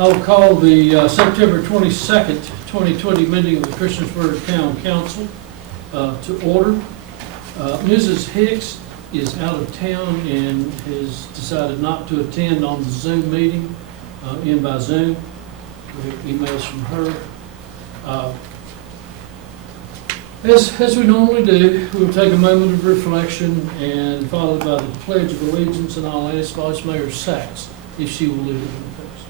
I'll call the September 22nd, 2020 meeting of the Christiansburg Town Council to order. Mrs. Hicks is out of town and has decided not to attend on the Zoom meeting, in by Zoom. We have emails from her. As we normally do, we'll take a moment of reflection and followed by the Pledge of Allegiance, and I'll ask Vice Mayor Sachs if she will lead it in the first.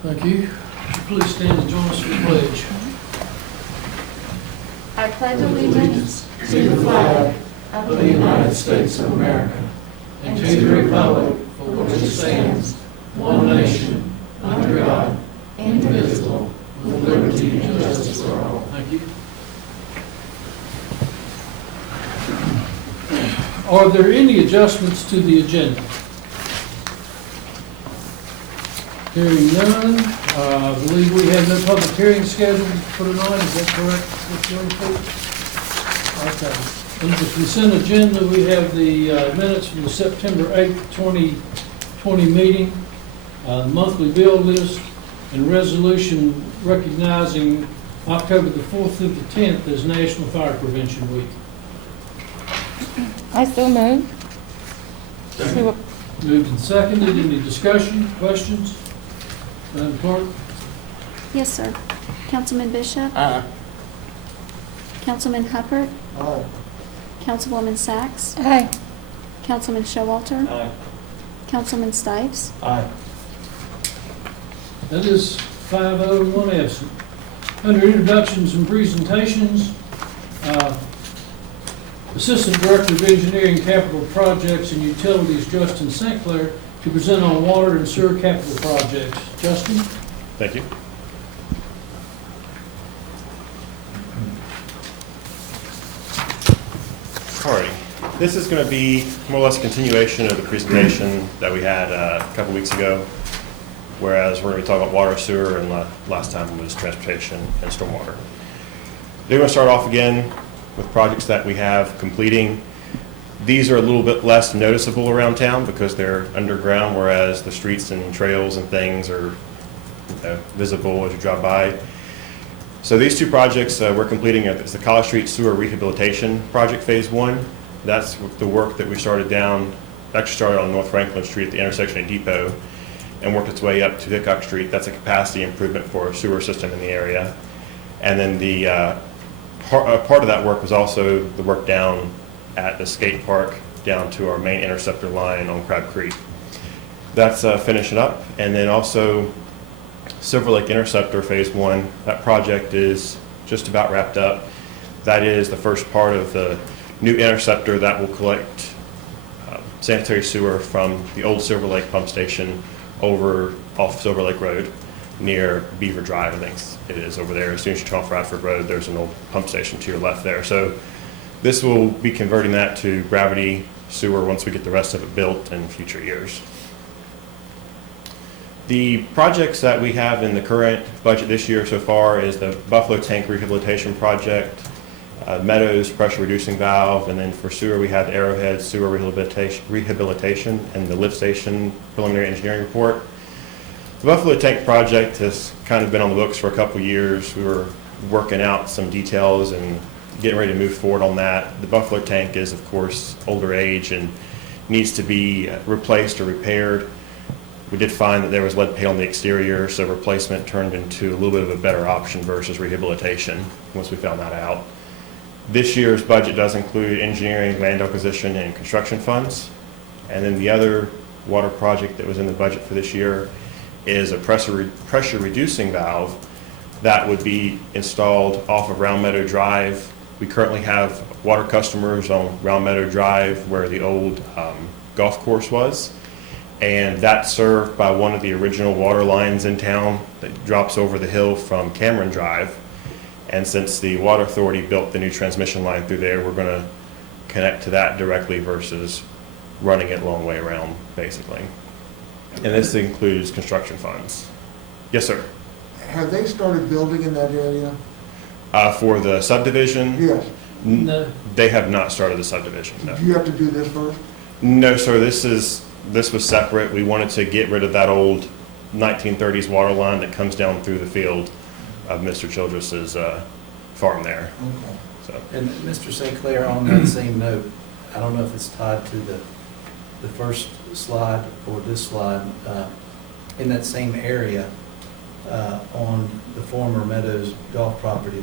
Thank you. Would you please stand and join us for the pledge? I pledge allegiance to the flag of the United States of America and to the republic for which it stands, one nation, under God, indivisible, with liberty and justice for all. Thank you. Are there any adjustments to the agenda? Hearing none, I believe we have no public hearing scheduled for tonight. Is that correct, Mr. Longford? Okay. On the consent agenda, we have the minutes from the September 8th, 2020 meeting, the monthly bill list, and resolution recognizing October the 4th through the 10th as National Fire Prevention Week. I still move. Moved and seconded. Any discussion, questions? Madam Clerk? Yes, sir. Councilman Bishop? Aye. Councilman Huppert? Aye. Councilwoman Sachs? Aye. Councilman Showalter? Aye. Councilman Stipes? Aye. That is 5-0 and 1 absent. Under introductions and presentations, Assistant Director of Engineering, Capital Projects and Utilities, Justin St. Clair, to present on water and sewer capital projects. Justin? Thank you. Alrighty, this is going to be more or less a continuation of the presentation that we had a couple weeks ago, whereas we're going to be talking about water, sewer, and last time was transportation and stormwater. They're going to start off again with projects that we have completing. These are a little bit less noticeable around town because they're underground, whereas the streets and trails and things are visible as you drive by. So these two projects we're completing is the College Street Sewer Rehabilitation Project Phase 1. That's the work that we started on North Franklin Street at the intersection of Depot and worked its way up to Hickok Street. That's a capacity improvement for a sewer system in the area. And then the part of that work was also the work down at the skate park down to our main interceptor line on Crab Creek. That's finishing up. And then also Silver Lake Interceptor Phase 1, that project is just about wrapped up. That is the first part of the new interceptor that will collect sanitary sewer from the old Silver Lake pump station over off Silver Lake Road near Beaver Drive, I think it is over there. As soon as you turn off Radford Road, there's an old pump station to your left there. So this will be converting that to gravity sewer once we get the rest of it built in future years. The projects that we have in the current budget this year so far is the Buffalo Tank Rehabilitation Project, Meadows Pressure Reducing Valve, and then for sewer we have the Arrowhead Sewer Rehabilitation and the Lift Station Preliminary Engineering Report. The Buffalo Tank project has kind of been on the books for a couple years. We were working out some details and getting ready to move forward on that. The Buffalo tank is, of course, older age and needs to be replaced or repaired. We did find that there was lead paint on the exterior, so replacement turned into a little bit of a better option versus rehabilitation once we found that out. This year's budget does include engineering, land acquisition, and construction funds. And then the other water project that was in the budget for this year is a pressure reducing valve that would be installed off of Round Meadow Drive. We currently have water customers on Round Meadow Drive where the old golf course was. and that's served by one of the original water lines in town that drops over the hill from Cameron Drive. And since the Water Authority built the new transmission line through there, we're going to connect to that directly versus running it a long way around, basically. And this includes construction funds. Yes, sir. Have they started building in that area? For the subdivision, Yes. No. they have not started the subdivision, no. Do you have to do this first? No, sir, this was separate. We wanted to get rid of that old 1930s water line that comes down through the field of Mr. Childress's farm there. Okay. So, And Mr. St. Clair, on that same note, I don't know if it's tied to the first slide or this slide, in that same area, on the former Meadows golf property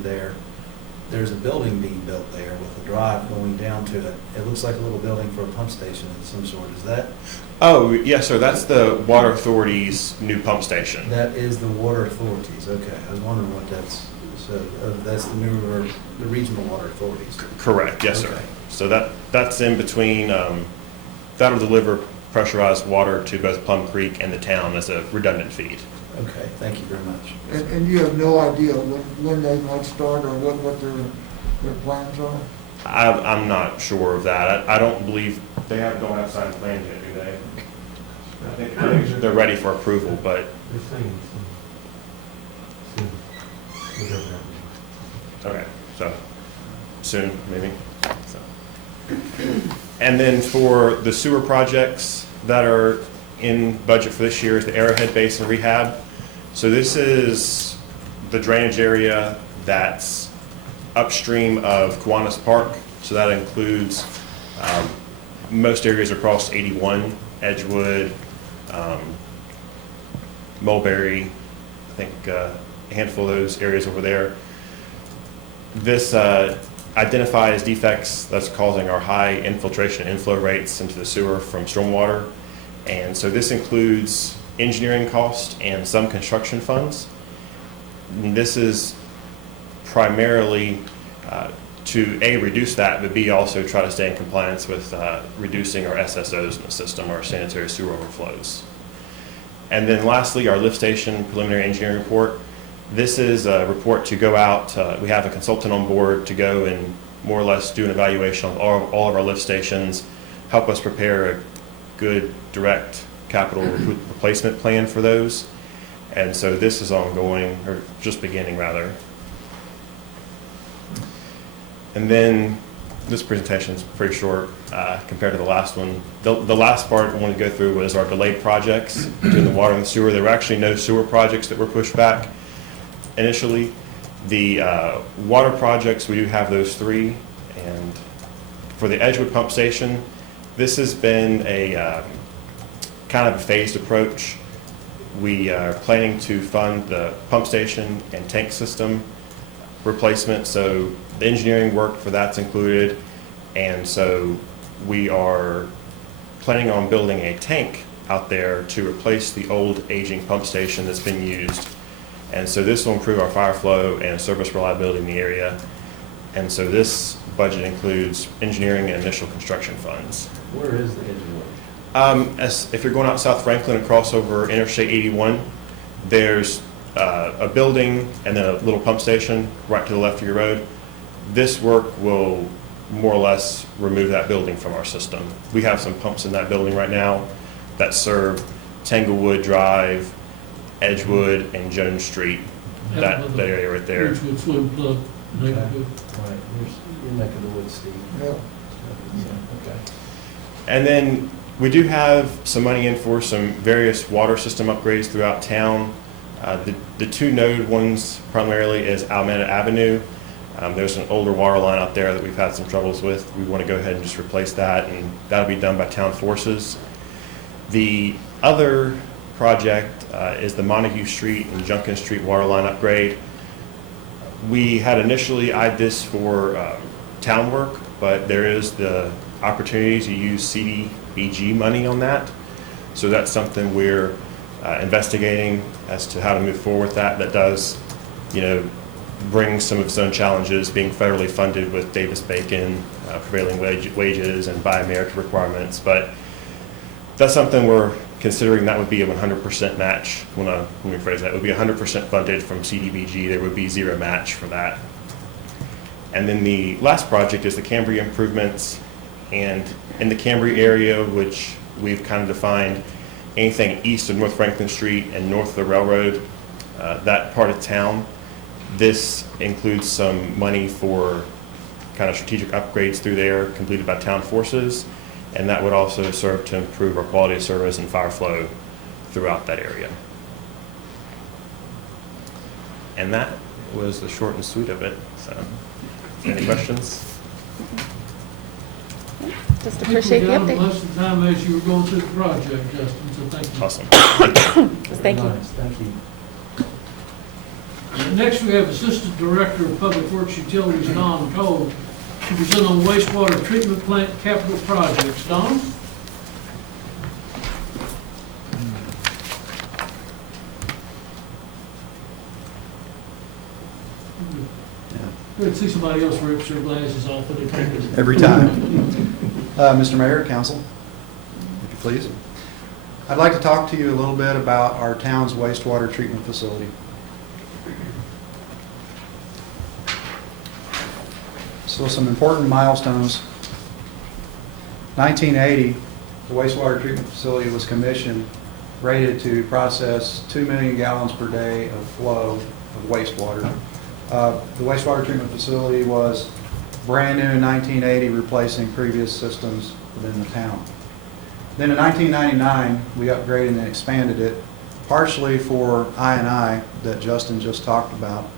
there's a building being built there with a drive going down to it. It looks like a little building for a pump station of some sort. Is that, oh, yes, sir, that's the Water Authority's new pump station. that is the water authorities? Okay, I was wondering what that's, so that's the newer, the regional water authorities. Correct, yes, sir. Okay. So that's in between, that'll deliver pressurized water to both Plum Creek and the town as a redundant feed. Okay, thank you very much. And you have no idea when they might start or what their plans are? I'm not sure of that. I don't believe, don't have signed plans yet, do they? I think they're ready for approval, but, They're saying soon. Whatever. okay, so, soon, maybe. So. And then for the sewer projects that are in budget for this year is the Arrowhead Basin Rehab. So this is the drainage area that's upstream of Kiwanis Park. So that includes most areas across 81, Edgewood, Mulberry, I think a handful of those areas over there. This identifies defects that's causing our high infiltration inflow rates into the sewer from stormwater. And so this includes engineering cost and some construction funds. And this is primarily to A, reduce that, but B, also try to stay in compliance with reducing our SSOs in the system, our sanitary sewer overflows. And then lastly, our lift station preliminary engineering report. This is a report to go out. We have a consultant on board to go and more or less do an evaluation of all of our lift stations, help us prepare a good direct capital replacement plan for those. And so this is ongoing, or just beginning rather. And then this presentation is pretty short compared to the last one. The last part I wanted to go through was our delayed projects between the water and the sewer. There were actually no sewer projects that were pushed back initially. The water projects, we do have those 3. And for the Edgewood pump station, this has been a kind of a phased approach. We are planning to fund the pump station and tank system replacement, so the engineering work for that's included, and so we are planning on building a tank out there to replace the old aging pump station that's been used. And so this will improve our fire flow and service reliability in the area. And so this budget includes engineering and initial construction funds. Where is the Edgewood? If you're going out South Franklin and cross over Interstate 81, there's a building and then a little pump station right to the left of your road. This work will more or less remove that building from our system. We have some pumps in that building right now that serve Tanglewood Drive, Edgewood, and Jones Street, that area right there. Edgewood fluid plug. Okay. Right, there's your neck of the woods, Steve. Yeah. Okay. And then we do have some money in for some various water system upgrades throughout town. The 2 node ones primarily is Alameda Avenue. There's an older water line out there that we've had some troubles with. We want to go ahead and just replace that, and that'll be done by town forces. The other project is the Montague Street and Junkin Street water line upgrade. We had initially eyed this for town work, but there is the opportunity to use CDBG money on that. So that's something we're investigating as to how to move forward with that. That does, bring some of its own challenges, being federally funded with Davis-Bacon, prevailing wages, and Buy America requirements. But that's something we're considering that would be a 100% match. Let me rephrase that. It would be 100% funded from CDBG. There would be zero match for that. And then the last project is the Cambria improvements. And in the Cambria area, which we've kind of defined anything east of North Franklin Street and north of the railroad, that part of town, this includes some money for kind of strategic upgrades through there completed by town forces, and that would also serve to improve our quality of service and fire flow throughout that area. And that was the short and sweet of it. So, any questions? Just I think we appreciate the got update. most of the time as you were going through the project, Justin, so thank you. Awesome. Thank you. Thank you. Nice, thank you. Next, we have Assistant Director of Public Works Utilities, Don Cole, to present on wastewater treatment plant capital projects. Don? Good to see somebody else rips their glasses off when they take it. Every time. Mr. Mayor, Council, if you please. I'd like to talk to you a little bit about our town's wastewater treatment facility. So some important milestones. 1980, the wastewater treatment facility was commissioned, rated to process 2 million gallons per day of flow of wastewater. The wastewater treatment facility was brand new in 1980, replacing previous systems within the town. Then in 1999, we upgraded and expanded it, partially for I&I that Justin just talked about,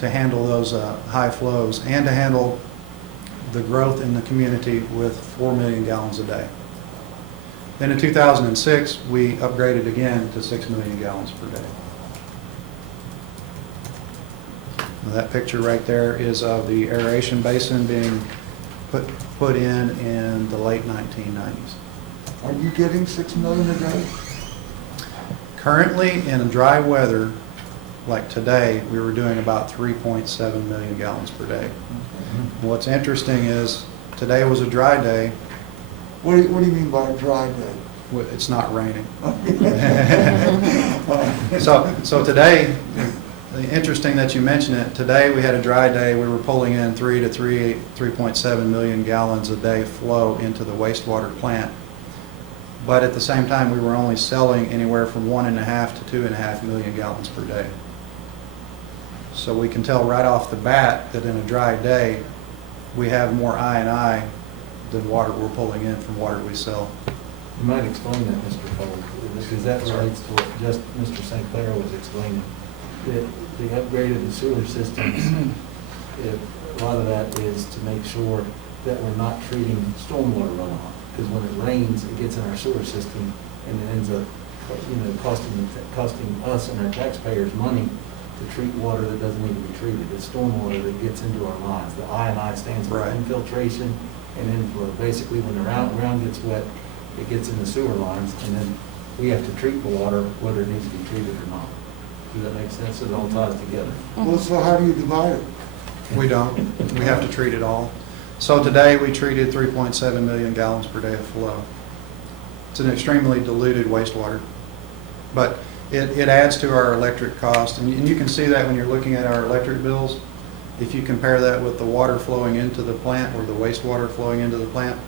to handle those high flows and to handle the growth in the community with 4 million gallons a day. Then in 2006, we upgraded again to 6 million gallons per day. Now, that picture right there is of the aeration basin being put in the late 1990s. Are you getting 6 million a day? Currently, in dry weather, like today, we were doing about 3.7 million gallons per day. What's interesting is, today was a dry day. What do you mean by a dry day? It's not raining. So today, interesting that you mention it, today we had a dry day. We were pulling in 3.7 million gallons a day flow into the wastewater plant. But at the same time, we were only selling anywhere from 1.5 to 2.5 million gallons per day. So we can tell right off the bat that in a dry day, we have more I&I than water we're pulling in from water we sell. You might explain that, Mr. Cole, because that relates to what just Mr. St. Clair was explaining. The upgrade of the sewer systems, a lot of that is to make sure that we're not treating stormwater runoff. Because when it rains, it gets in our sewer system and it ends up, costing us and our taxpayers money to treat water that doesn't need to be treated. It's stormwater that gets into our lines. The I&I stands for infiltration and inflow. Basically, when the ground gets wet, it gets in the sewer lines, and then we have to treat the water whether it needs to be treated or not. Does that make sense? It all ties together. Well, so how do you divide it? We don't. We have to treat it all. So today we treated 3.7 million gallons per day of flow. It's an extremely diluted wastewater, but it adds to our electric cost. And you can see that when you're looking at our electric bills. If you compare that with the water flowing into the plant or the wastewater flowing into the plant,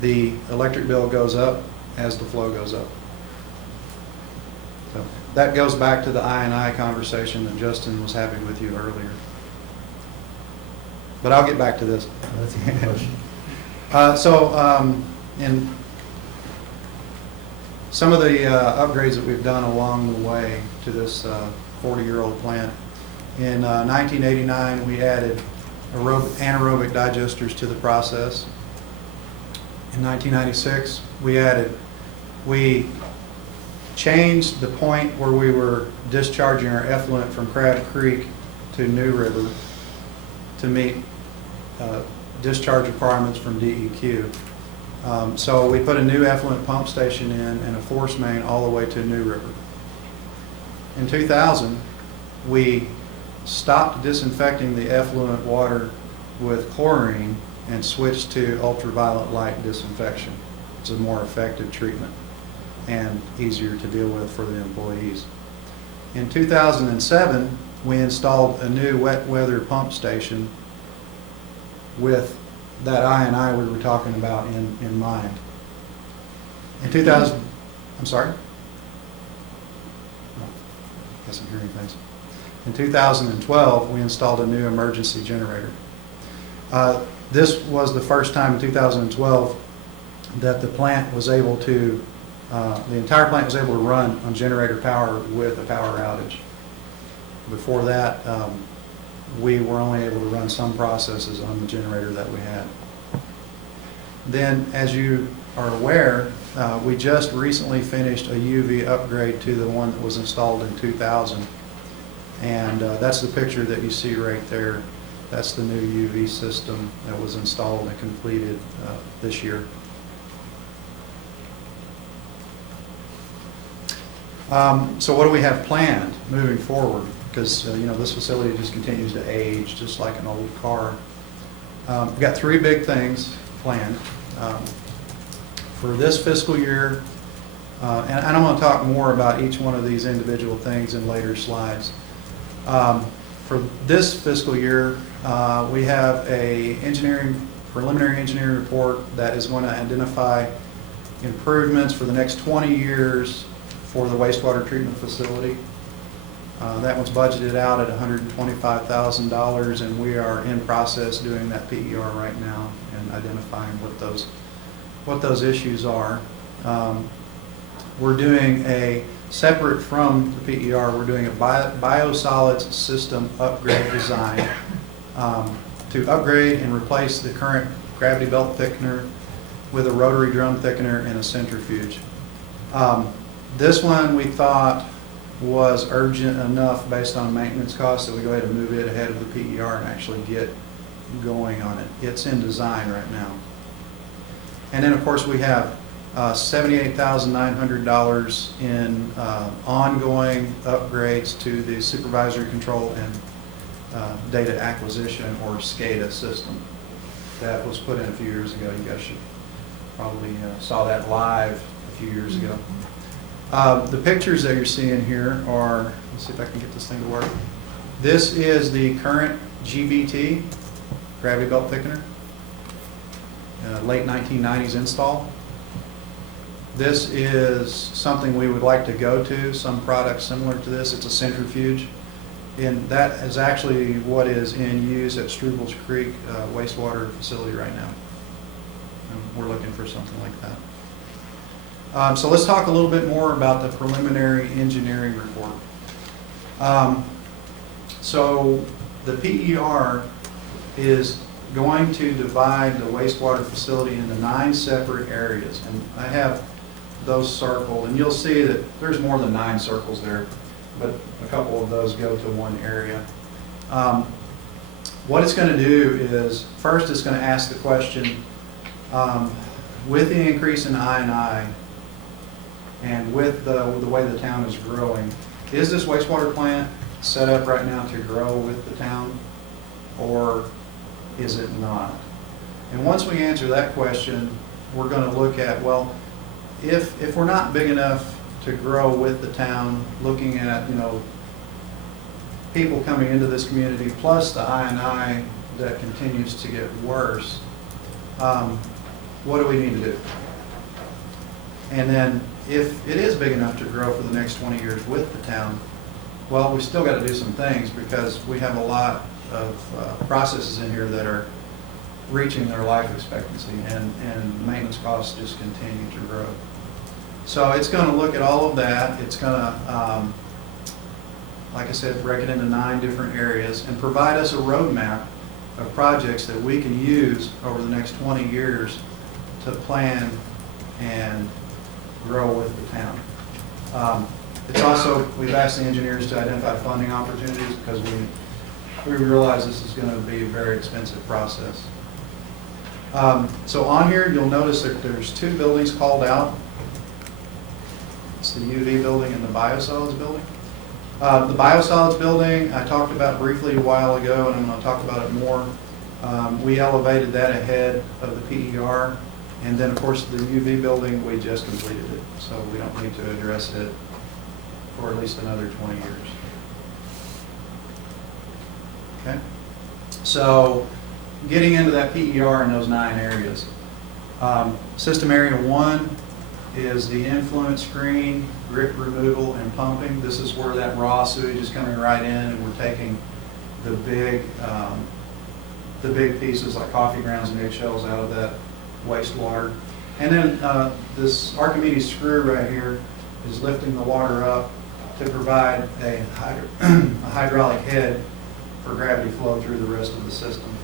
the electric bill goes up as the flow goes up. So that goes back to the I&I conversation that Justin was having with you earlier. But I'll get back to this. That's a good question. In some of the upgrades that we've done along the way to this 40-year-old plant, in 1989 we added anaerobic digesters to the process. In 1996 we changed the point where we were discharging our effluent from Crab Creek to New River to meet discharge requirements from DEQ. So we put a new effluent pump station in and a force main all the way to New River. In 2000, we stopped disinfecting the effluent water with chlorine and switched to ultraviolet light disinfection. It's a more effective treatment. and easier to deal with for the employees. In 2007, we installed a new wet weather pump station with that I&I we were talking about in mind. In 2000, I'm sorry? Oh, guess I'm hearing things. In 2012, we installed a new emergency generator. This was the first time in 2012 that the plant was able to, the entire plant was able to run on generator power with a power outage. Before that, we were only able to run some processes on the generator that we had. Then, as you are aware, we just recently finished a UV upgrade to the one that was installed in 2000. And that's the picture that you see right there. That's the new UV system that was installed and completed this year. So what do we have planned moving forward? Because this facility just continues to age, just like an old car. We've got three big things planned for this fiscal year, and I'm going to talk more about each one of these individual things in later slides. For this fiscal year, we have a preliminary engineering report that is going to identify improvements for the next 20 years for the wastewater treatment facility. That one's budgeted out at $125,000, and we are in process doing that PER right now and identifying what those issues are. We're doing separate from the PER, we're doing a biosolids system upgrade design to upgrade and replace the current gravity belt thickener with a rotary drum thickener and a centrifuge. This one we thought was urgent enough based on maintenance costs that we go ahead and move it ahead of the PER and actually get going on it. It's in design right now. And then of course we have $78,900 in ongoing upgrades to the supervisory control and data acquisition, or SCADA system, that was put in a few years ago. You guys should probably saw that live a few years ago. The pictures that you're seeing here are, let's see if I can get this thing to work. This is the current GBT, gravity belt thickener, late 1990s install. This is something we would like to go to, some product similar to this. It's a centrifuge, and that is actually what is in use at Struvel's Creek wastewater facility right now. And we're looking for something like that. So let's talk a little bit more about the preliminary engineering report. So the PER is going to divide the wastewater facility into 9 separate areas, and I have those circled, and you'll see that there's more than 9 circles there, but a couple of those go to one area. What it's going to do is, first it's going to ask the question, with the increase in I&I and with the way the town is growing, is this wastewater plant set up right now to grow with the town, or is it not? And once we answer that question, we're going to look at, well, if we're not big enough to grow with the town, looking at, people coming into this community, plus the I&I that continues to get worse, what do we need to do? And then if it is big enough to grow for the next 20 years with the town, well, we still got to do some things, because we have a lot of processes in here that are reaching their life expectancy, and maintenance costs just continue to grow. So it's going to look at all of that. It's going to, like I said, break it into 9 different areas and provide us a roadmap of projects that we can use over the next 20 years to plan and grow with the town. It's also, we've asked the engineers to identify funding opportunities, because we realize this is going to be a very expensive process. So on here, you'll notice that there's 2 buildings called out. It's the UV building and the biosolids building. The biosolids building I talked about briefly a while ago, and I'm going to talk about it more. We elevated that ahead of the PER, And then, of course, the UV building, we just completed it, so we don't need to address it for at least another 20 years. Okay? So, getting into that PER in those 9 areas. System area 1 is the influent screen, grit removal, and pumping. This is where that raw sewage is coming right in, and we're taking the big pieces like coffee grounds and eggshells out of that wastewater. And then this Archimedes screw right here is lifting the water up to provide a hydraulic head for gravity flow through the rest of the system.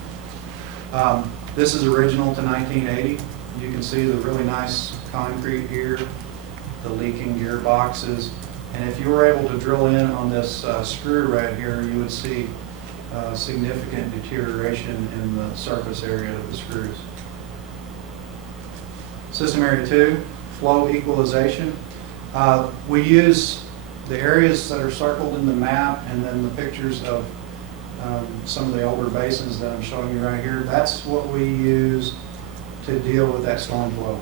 This is original to 1980. You can see the really nice concrete here, the leaking gearboxes. And if you were able to drill in on this screw right here, you would see significant deterioration in the surface area of the screws. System area 2, flow equalization. We use the areas that are circled in the map and then the pictures of some of the older basins that I'm showing you right here. That's what we use to deal with that storm flow.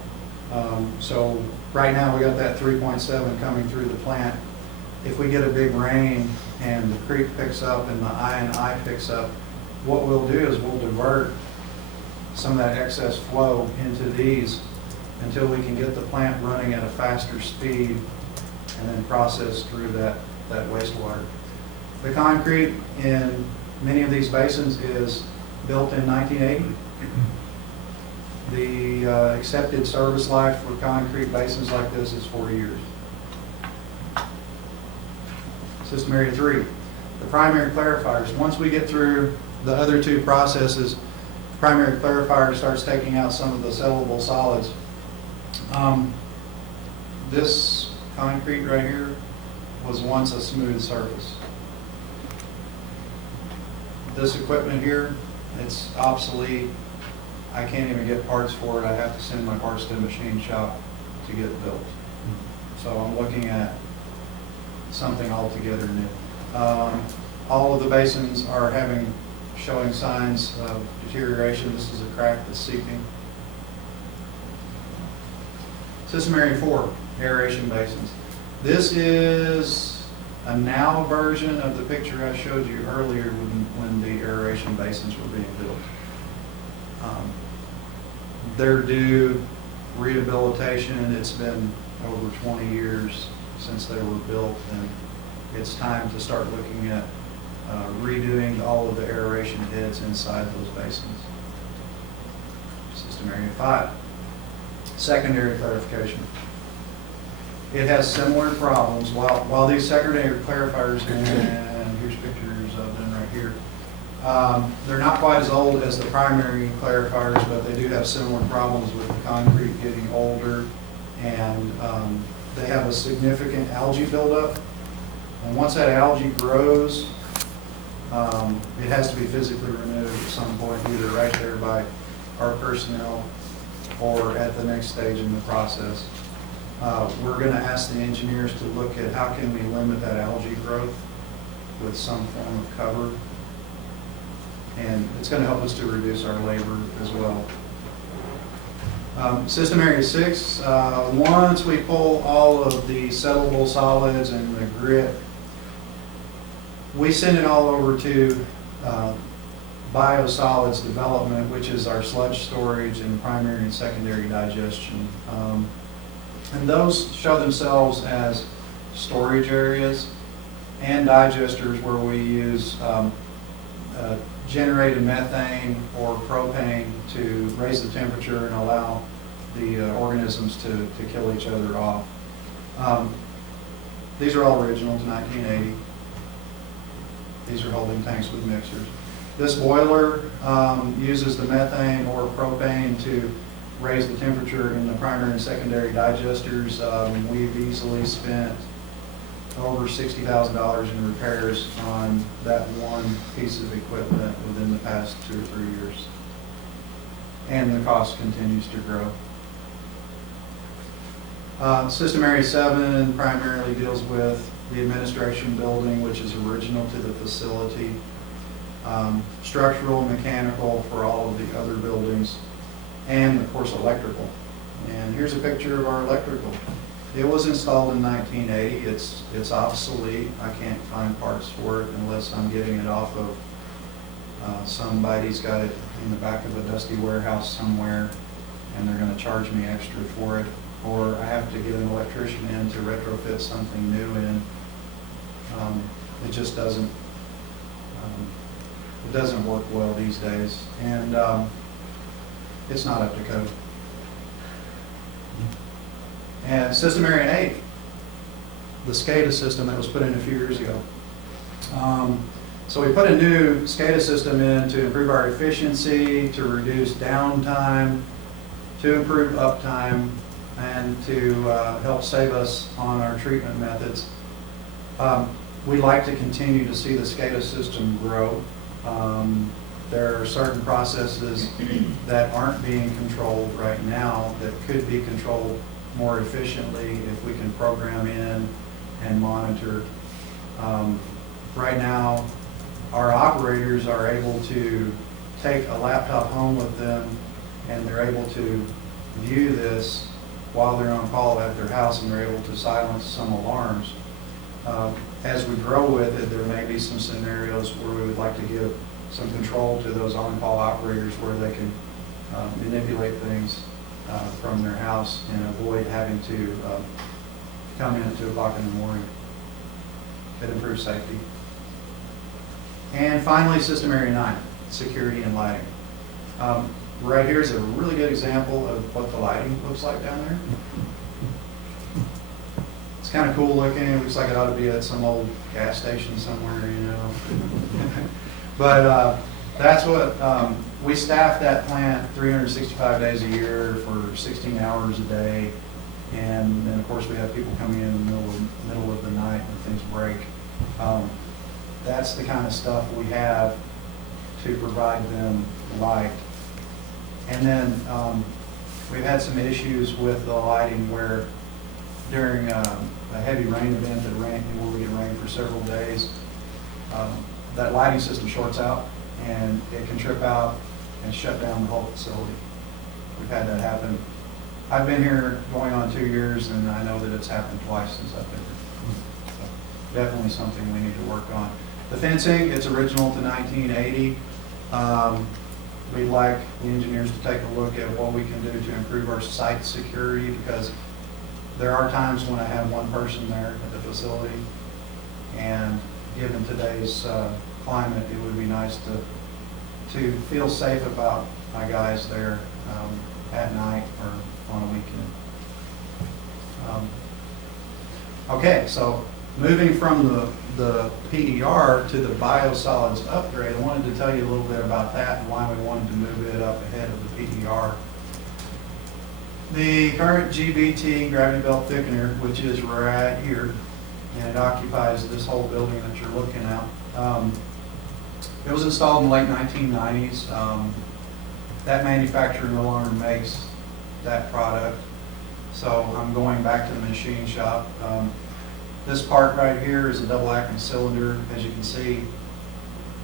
So right now we got that 3.7 coming through the plant. If we get a big rain and the creek picks up and the I picks up, what we'll do is we'll divert some of that excess flow into these until we can get the plant running at a faster speed and then process through that wastewater. The concrete in many of these basins is built in 1980. The accepted service life for concrete basins like this is 40 years. System area 3, the primary clarifiers. Once we get through the other 2 processes, primary clarifier starts taking out some of the sellable solids. This concrete right here was once a smooth surface. This equipment here, it's obsolete. I can't even get parts for it. I have to send my parts to a machine shop to get it built. So I'm looking at something altogether new. All of the basins are showing signs of deterioration. This is a crack that's seeping. System area 4, aeration basins. This is a now version of the picture I showed you earlier when the aeration basins were being built. They're due rehabilitation. It's been over 20 years since they were built, and it's time to start looking at redoing all of the aeration heads inside those basins. System area 5, secondary clarification. It has similar problems. While these secondary clarifiers, and here's pictures of them right here, they're not quite as old as the primary clarifiers, but they do have similar problems with the concrete getting older, and they have a significant algae buildup. And once that algae grows, it has to be physically removed at some point, either right there by our personnel or at the next stage in the process. We're going to ask the engineers to look at how can we limit that algae growth with some form of cover. And it's going to help us to reduce our labor as well. System area 6, once we pull all of the sellable solids and the grit, we send it all over to biosolids development, which is our sludge storage and primary and secondary digestion. And those show themselves as storage areas and digesters where we use generated methane or propane to raise the temperature and allow the organisms to kill each other off. These are all original to 1980. These are holding tanks with mixers. This boiler uses the methane or propane to raise the temperature in the primary and secondary digesters. We've easily spent over $60,000 in repairs on that one piece of equipment within the past 2 or 3 years. And the cost continues to grow. System area 7 primarily deals with the administration building, which is original to the facility. Structural and mechanical for all of the other buildings, and of course electrical. And here's a picture of our electrical. It was installed in 1980. It's obsolete. I can't find parts for it unless I'm getting it off of somebody's got it in the back of a dusty warehouse somewhere, and they're going to charge me extra for it. Or I have to get an electrician in to retrofit something new in. It just doesn't work well these days, and it's not up to code. And System Area 8, the SCADA system that was put in a few years ago. So we put a new SCADA system in to improve our efficiency, to reduce downtime, to improve uptime, and to help save us on our treatment methods. We'd like to continue to see the SCADA system grow. There are certain processes that aren't being controlled right now that could be controlled more efficiently if we can program in and monitor. Right now, our operators are able to take a laptop home with them, and they're able to view this while they're on call at their house, and they're able to silence some alarms. As we grow with it, there may be some scenarios where we would like to give some control to those on-call operators where they can manipulate things from their house and avoid having to come in at 2 o'clock in the morning. It improves safety. And finally, System Area 9, security and lighting. Right here is a really good example of what the lighting looks like down there. It's kind of cool looking. It looks like it ought to be at some old gas station somewhere, you know. But that's what, we staff that plant 365 days a year for 16 hours a day. And then, of course, we have people coming in the middle of the night when things break. That's the kind of stuff we have to provide them light. And then we've had some issues with the lighting where during a heavy rain event where we get rain for several days, that lighting system shorts out and it can trip out and shut down the whole facility. We've had that happen. I've been here going on 2 years, and I know that it's happened twice since I've been here. So definitely something we need to work on. The fencing, it's original to 1980. We'd like the engineers to take a look at what we can do to improve our site security, because there are times when I have one person there at the facility, and given today's climate, it would be nice to feel safe about my guys there at night or on a weekend. Okay, so moving from the PER to the biosolids upgrade, I wanted to tell you a little bit about that and why we wanted to move it up ahead of the PER. The current GBT, gravity belt thickener, which is right here, and it occupies this whole building that you're looking at. It was installed in the late 1990s. That manufacturer no longer makes that product, so I'm going back to the machine shop. This part right here is a double acting cylinder. As you can see,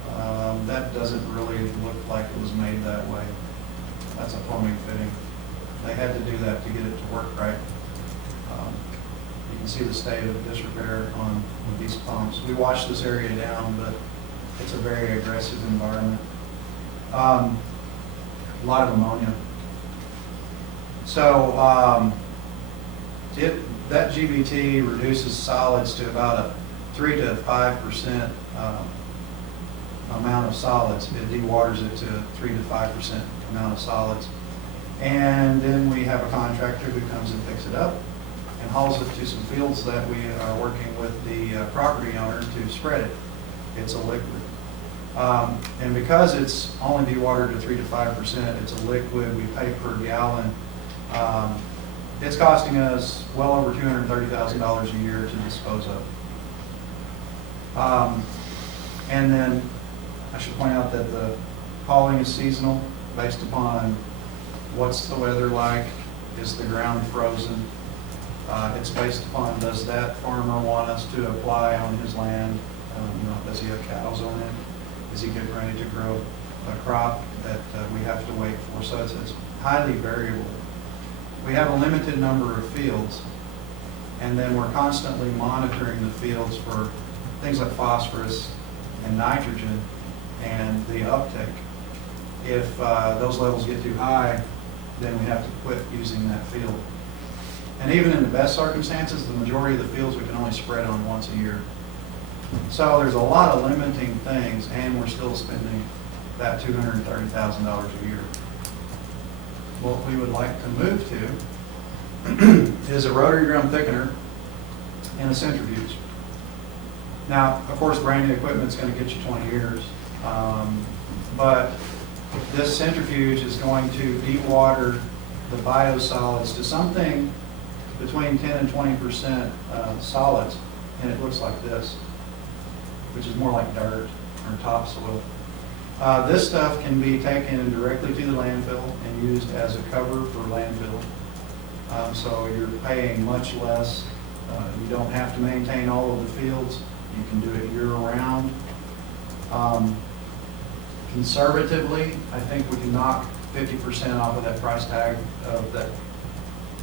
that doesn't really look like it was made that way. That's a plumbing fitting. They had to do that to get it to work right. You can see the state of disrepair on these pumps. We washed this area down, but it's a very aggressive environment. A lot of ammonia. So that GBT reduces solids to about a 3 to 5% amount of solids. It dewaters it to a 3 to 5% amount of solids. And then we have a contractor who comes and picks it up and hauls it to some fields that we are working with the property owner to spread it. It's a liquid. And because it's only dewatered to 3 to 5%, it's a liquid, we pay per gallon. It's costing us well over $230,000 a year to dispose of. And then I should point out that the hauling is seasonal based upon what's the weather like, is the ground frozen. It's based upon, does that farmer want us to apply on his land? Does he have cows on it? Is he getting ready to grow a crop that we have to wait for? So it's highly variable. we have a limited number of fields, and then we're constantly monitoring the fields for things like phosphorus and nitrogen and the uptake. If those levels get too high, then we have to quit using that field. And even in the best circumstances, the majority of the fields we can only spread on once a year. So there's a lot of limiting things, and we're still spending that $230,000 a year. What we would like to move to is a rotary drum thickener and a centrifuge. Now, of course, brand new equipment's going to get you 20 years, but this centrifuge is going to dewater the biosolids to something between 10 and 20% solids, and it looks like this, which is more like dirt or topsoil. This stuff can be taken directly to the landfill and used as a cover for landfill. So you're paying much less. You don't have to maintain all of the fields. You can do it year-round. Conservatively, I think we can knock 50% off of that price tag of that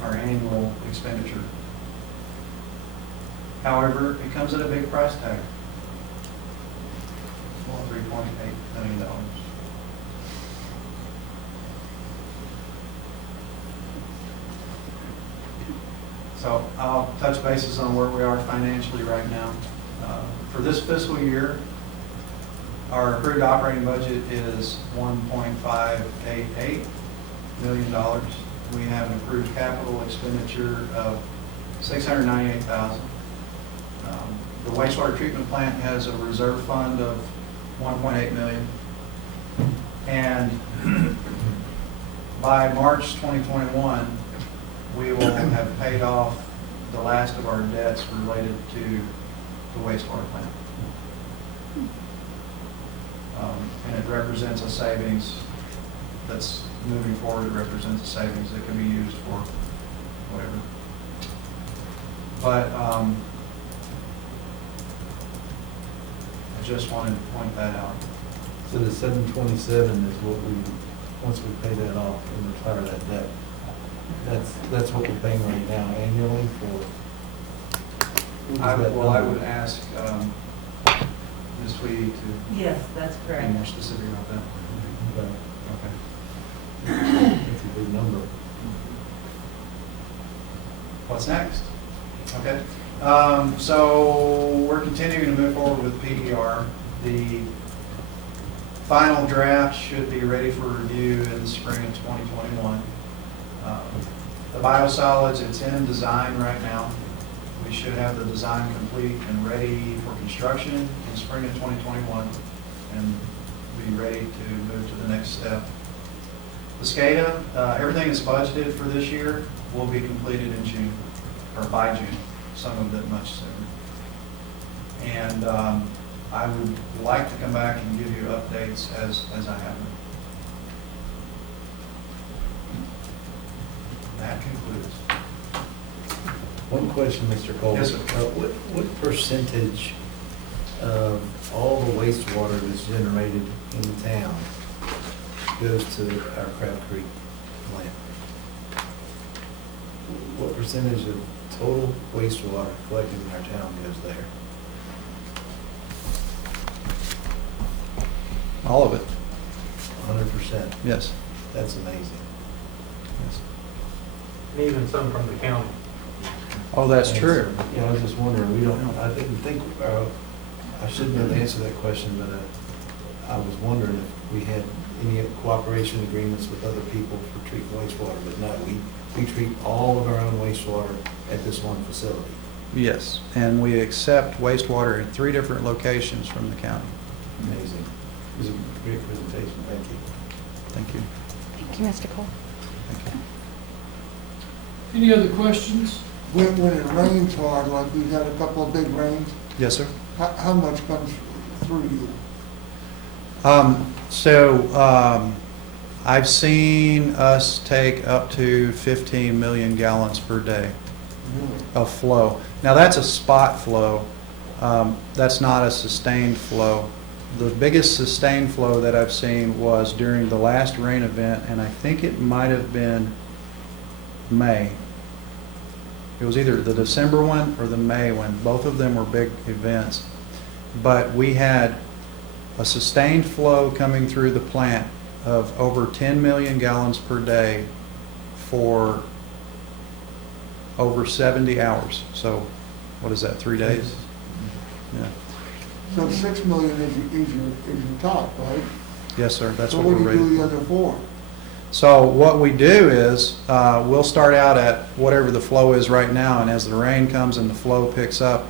our annual expenditure. However, it comes at a big price tag. $3.8 million. So I'll touch bases on where we are financially right now. For this fiscal year, our approved operating budget is $1.588 million. We have an approved capital expenditure of $698,000. The wastewater treatment plant has a reserve fund of $1.8 million. And by March 2021, we will have paid off the last of our debts related to the wastewater plant. And it represents a savings that's moving forward. It represents a savings that can be used for whatever. But I just wanted to point that out. So the 727 is what we, once we pay that off and retire that debt, that's what we're paying right now annually for. I would ask Ms. Tweedy to Yes, that's be correct. more specific about that. Okay. Okay. That's a big number. What's next? Okay. So we're continuing to move forward with PER. The final draft should be ready for review in the spring of 2021. The biosolids, it's in design right now. We should have the design complete and ready for construction in spring of 2021 and be ready to move to the next step. The SCADA, everything is budgeted for this year will be completed in June, or by June, some of it much sooner. And I would like to come back and give you updates as I have them. That concludes. One question, Mr. Cole. Yes, sir. What percentage of all the wastewater that's generated in the town goes to our Crab Creek plant? What percentage of total wastewater collected in our town goes there? All of it, 100%. yes. That's amazing. And even some from the county. Oh, that's true. Yeah, I was just wondering, we don't, I didn't think, I shouldn't have answered that question, but I was wondering if we had any cooperation agreements with other people for treating wastewater, but no, we treat all of our own wastewater at this one facility. Yes, and we accept wastewater in 3 different locations from the county. Amazing. It was a great presentation, thank you. Thank you. Thank you, Mr. Cole. Thank you. Any other questions? When it rains hard, like we've had a couple of big rains, Yes, sir. how much comes through you? I've seen us take up to 15 million gallons per day of flow. Now, that's a spot flow. That's not a sustained flow. The biggest sustained flow that I've seen was during the last rain event, and I think it might have been May. It was either the December one or the May one. Both of them were big events. But we had a sustained flow coming through the plant of over 10 million gallons per day for over 70 hours. So what is that, 3 days? Yeah. So 6 million is your top, right? Yes, sir. That's So what what we're do you rated do for. the other 4? So what we do is, we'll start out at whatever the flow is right now, and as the rain comes and the flow picks up,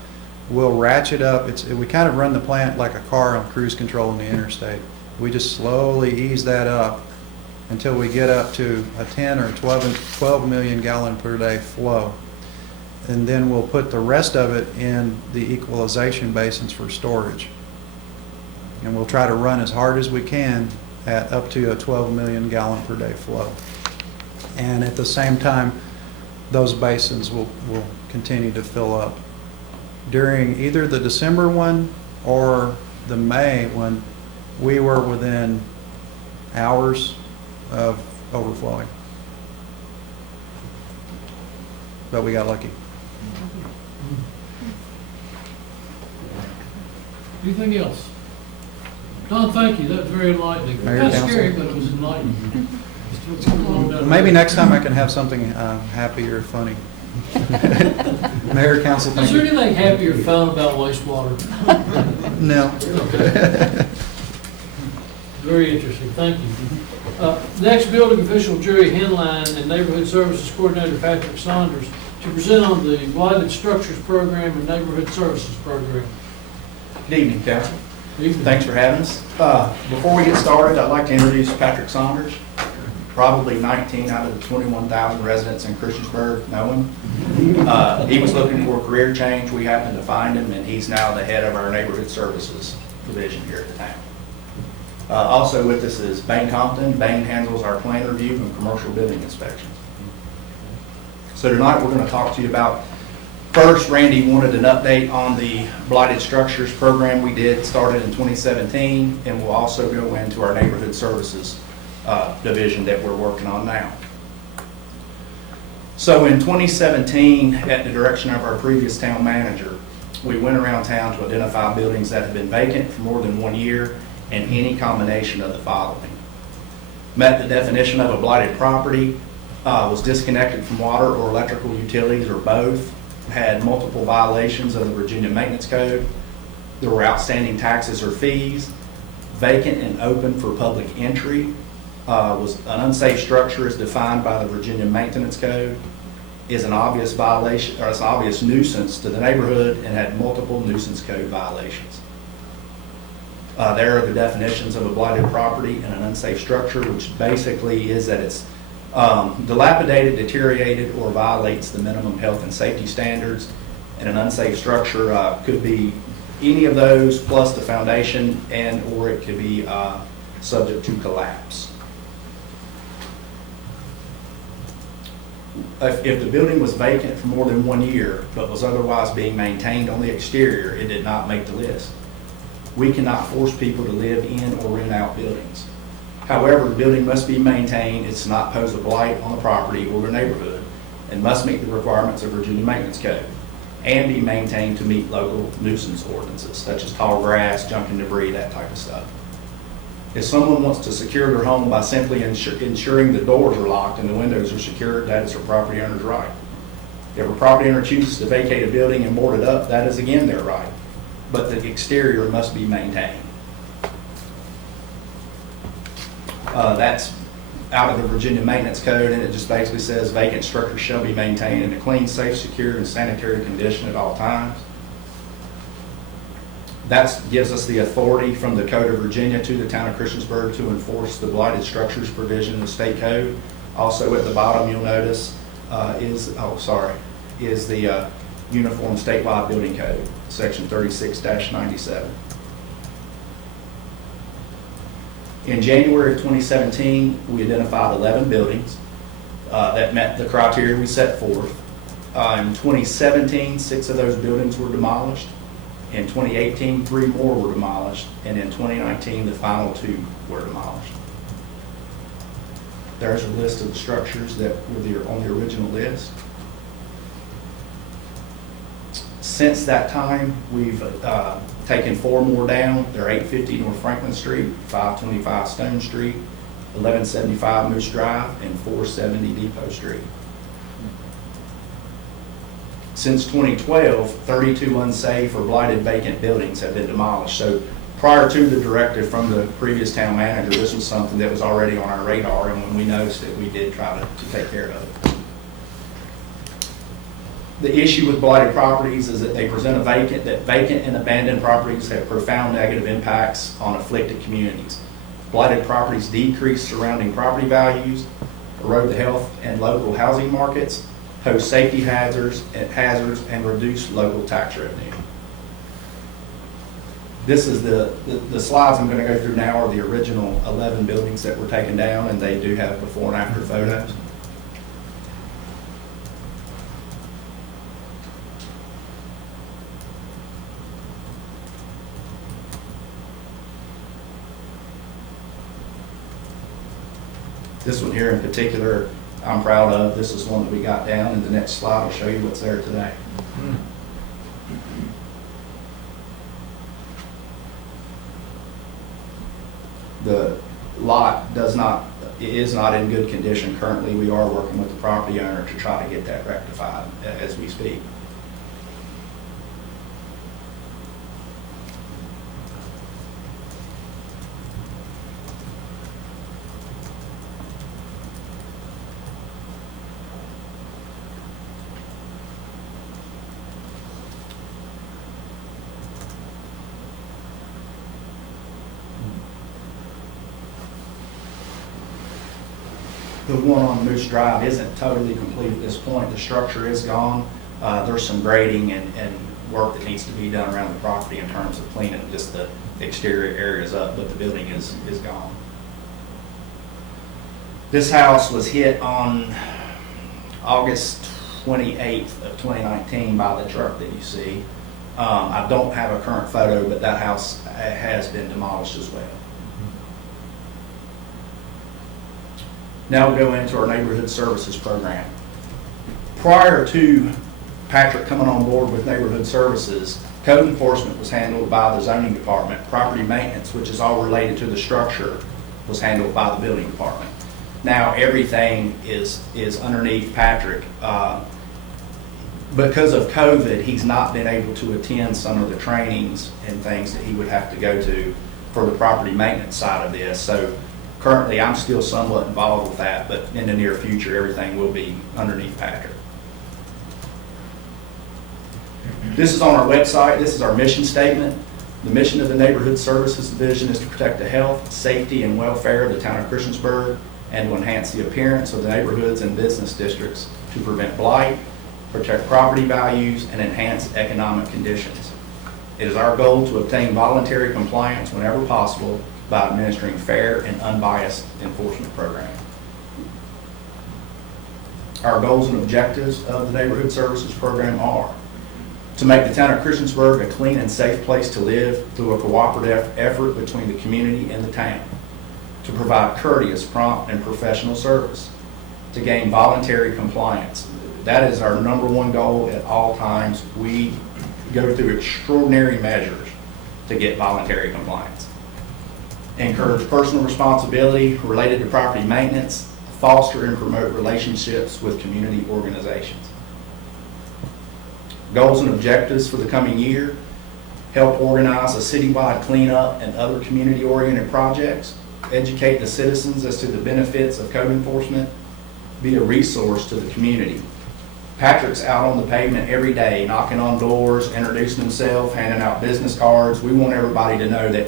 we'll ratchet up. We kind of run the plant like a car on cruise control in the interstate. We just slowly ease that up until we get up to a 10 or 12 million gallon per day flow. And then we'll put the rest of it in the equalization basins for storage. And we'll try to run as hard as we can at up to a 12 million gallon per day flow. And at the same time, those basins will continue to fill up. During either the December one or the May one, we were within hours of overflowing. But we got lucky. Anything else? Don, thank you, that was very enlightening. Mayor, Kind of council. scary, but it was enlightening. Just what's going on down Maybe there. next time I can have something happy or funny. Mayor, council, Is thank there you. anything happy or fun about wastewater? No. Okay. Very interesting, thank you. Next, building official Jerry Henline and neighborhood services coordinator Patrick Saunders to present on the blighted structures program and neighborhood services program. Good evening, Council. Evening. Thanks for having us. Before we get started, I'd like to introduce Patrick Saunders. Probably 19 out of the 21,000 residents in Christiansburg know him. He was looking for a career change. We happened to find him, and he's now the head of our neighborhood services division here at the town. Also with us is Bain Compton. Bain handles our plan review and commercial building inspections. So tonight we're going to talk to you about, first, Randy wanted an update on the blighted structures program we did, started in 2017, and we'll also go into our neighborhood services division that we're working on now. So in 2017, at the direction of our previous town manager, we went around town to identify buildings that have been vacant for more than 1 year and any combination of the following. Met the definition of a blighted property, was disconnected from water or electrical utilities or both, had multiple violations of the Virginia Maintenance Code, there were outstanding taxes or fees, vacant and open for public entry, was an unsafe structure as defined by the Virginia Maintenance Code, is an obvious violation or it's an obvious nuisance to the neighborhood, and had multiple nuisance code violations. There are the definitions of a blighted property and an unsafe structure, which basically is that it's dilapidated, deteriorated, or violates the minimum health and safety standards. And an unsafe structure could be any of those plus the foundation, and or it could be subject to collapse. If the building was vacant for more than 1 year but was otherwise being maintained on the exterior, it did not make the list. We cannot force people to live in or rent out buildings. However, the building must be maintained, it's not pose a blight on the property or the neighborhood, and must meet the requirements of Virginia Maintenance Code, and be maintained to meet local nuisance ordinances, such as tall grass, junk and debris, that type of stuff. If someone wants to secure their home by simply ensuring the doors are locked and the windows are secured, that is their property owner's right. If a property owner chooses to vacate a building and board it up, that is again their right, but the exterior must be maintained. That's out of the Virginia Maintenance Code, and it just basically says vacant structures shall be maintained in a clean, safe, secure, and sanitary condition at all times. That gives us the authority from the Code of Virginia to the town of Christiansburg to enforce the blighted structures provision in the state code. Also at the bottom, you'll notice is the Uniform Statewide Building Code, section 36-97. In January of 2017, we identified 11 buildings that met the criteria we set forth. In 2017, 6 of those buildings were demolished. In 2018, 3 more were demolished. And in 2019, the final 2 were demolished. There's a list of the structures that were on the original list. Since that time, we've taken 4 more down. They're 850 North Franklin Street, 525 Stone Street, 1175 Moose Drive, and 470 Depot Street. Since 2012, 32 unsafe or blighted vacant buildings have been demolished. So prior to the directive from the previous town manager, this was something that was already on our radar, and when we noticed it, we did try to take care of it. The issue with blighted properties is that they present that vacant and abandoned properties have profound negative impacts on afflicted communities. Blighted properties decrease surrounding property values, erode the health and local housing markets, pose safety hazards, and reduce local tax revenue. This is the slides I'm going to go through now are the original 11 buildings that were taken down, and they do have before and after photos. This one here in particular, I'm proud of. This is one that we got down, and the next slide will show you what's there today. The lot is not in good condition currently. We are working with the property owner to try to get that rectified as we speak. The one on Moose Drive isn't totally complete at this point. The structure is gone. There's some grading and work that needs to be done around the property in terms of cleaning just the exterior areas up, but the building is gone. This house was hit on August 28th of 2019 by the truck that you see. I don't have a current photo, but that house has been demolished as well. Now we'll go into our neighborhood services program. Prior to Patrick coming on board with neighborhood services, code enforcement was handled by the zoning department. Property maintenance, which is all related to the structure, was handled by the building department. Now everything is underneath Patrick. Because of COVID, he's not been able to attend some of the trainings and things that he would have to go to for the property maintenance side of this. So currently, I'm still somewhat involved with that, but in the near future, everything will be underneath Patrick. This is on our website. This is our mission statement. The mission of the Neighborhood Services Division is to protect the health, safety, and welfare of the town of Christiansburg and to enhance the appearance of the neighborhoods and business districts to prevent blight, protect property values, and enhance economic conditions. It is our goal to obtain voluntary compliance whenever possible by administering fair and unbiased enforcement program. Our goals and objectives of the Neighborhood Services Program are to make the town of Christiansburg a clean and safe place to live through a cooperative effort between the community and the town, to provide courteous, prompt, and professional service, to gain voluntary compliance. That is our number one goal at all times. We go through extraordinary measures to get voluntary compliance. Encourage personal responsibility related to property maintenance, foster and promote relationships with community organizations. Goals and objectives for the coming year: help organize a citywide cleanup and other community-oriented projects, educate the citizens as to the benefits of code enforcement, be a resource to the community. Patrick's out on the pavement every day, knocking on doors, introducing himself, handing out business cards. We want everybody to know that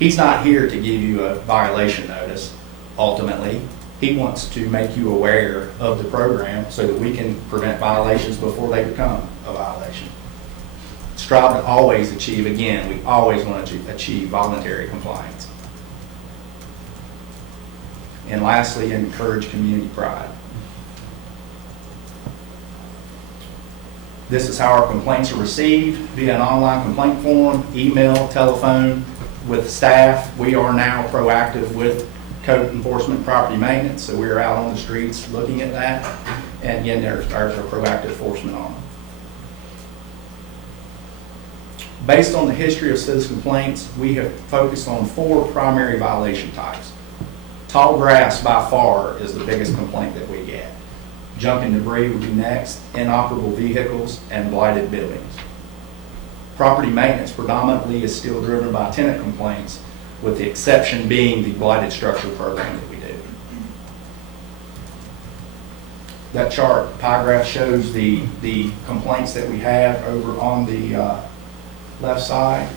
he's not here to give you a violation notice, ultimately. He wants to make you aware of the program so that we can prevent violations before they become a violation. Strive to always achieve, again, we always want to achieve voluntary compliance. And lastly, encourage community pride. This is how our complaints are received via an online complaint form, email, telephone, with staff. We are now proactive with code enforcement, property maintenance, so we're out on the streets looking at that. And again, there's our proactive enforcement on them. Based on the history of citizen complaints, we have focused on 4 primary violation types. Tall grass by far is the biggest complaint that we get. Junk and debris would be next, inoperable vehicles, and blighted buildings. Property maintenance predominantly is still driven by tenant complaints, with the exception being the blighted structure program that we do. That chart, pie graph, shows the complaints that we have over on the left side.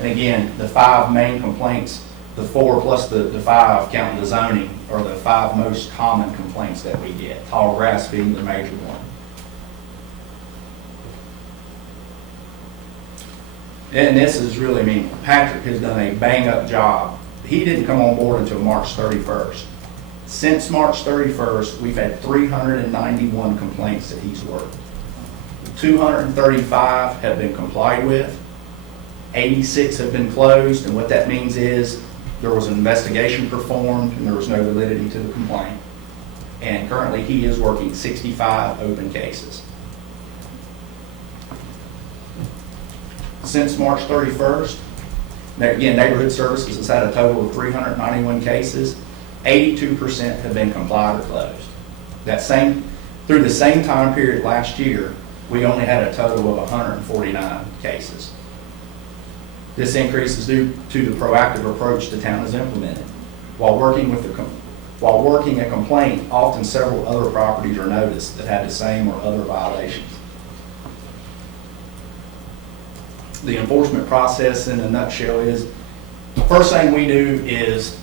And again, the 5 main complaints, the 4 plus the 5 counting the zoning, are the 5 most common complaints that we get, tall grass being the major one. And this is really, I mean, Patrick has done a bang-up job. He didn't come on board until March 31st. Since March 31st, we've had 391 complaints that he's worked. 235 have been complied with, 86 have been closed, and what that means is there was an investigation performed and there was no validity to the complaint. And currently he is working 65 open cases. Since March 31st, again, Neighborhood Services has had a total of 391 cases. 82% have been complied or closed. Through the same time period last year, we only had a total of 149 cases. This increase is due to the proactive approach the town has implemented. While working a complaint, often several other properties are noticed that had the same or other violations. The enforcement process in a nutshell is, the first thing we do is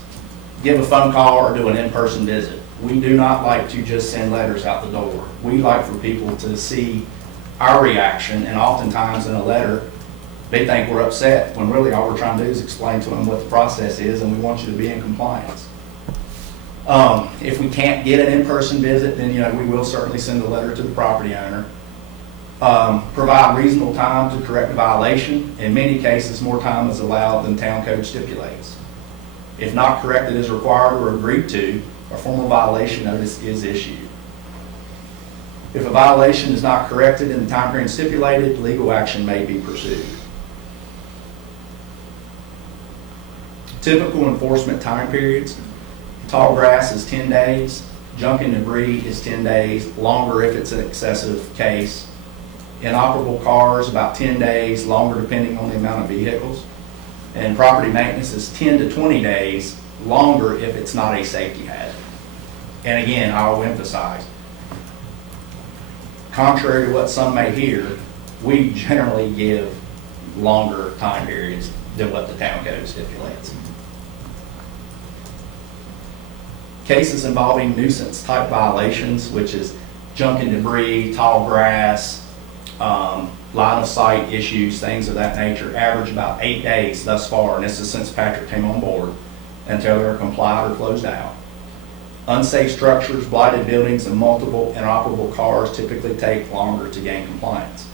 give a phone call or do an in-person visit. We do not like to just send letters out the door. We like for people to see our reaction, and oftentimes in a letter, they think we're upset, when really all we're trying to do is explain to them what the process is, and we want you to be in compliance. If we can't get an in-person visit, then we will certainly send a letter to the property owner. Provide reasonable time to correct the violation. In many cases, more time is allowed than town code stipulates. If not corrected as required or agreed to, a formal violation notice is issued. If a violation is not corrected in the time frame stipulated, legal action may be pursued. Typical enforcement time periods: tall grass is 10 days, junk and debris is 10 days, longer if it's an excessive case. Inoperable cars, about 10 days, longer depending on the amount of vehicles. And property maintenance is 10 to 20 days, longer if it's not a safety hazard. And again, I'll emphasize, contrary to what some may hear, we generally give longer time periods than what the town code stipulates. Cases involving nuisance type violations, which is junk and debris, tall grass, line of sight issues, things of that nature, average about 8 days thus far, and this is since Patrick came on board, until they're complied or closed out. Unsafe structures, blighted buildings, and multiple inoperable cars typically take longer to gain compliance.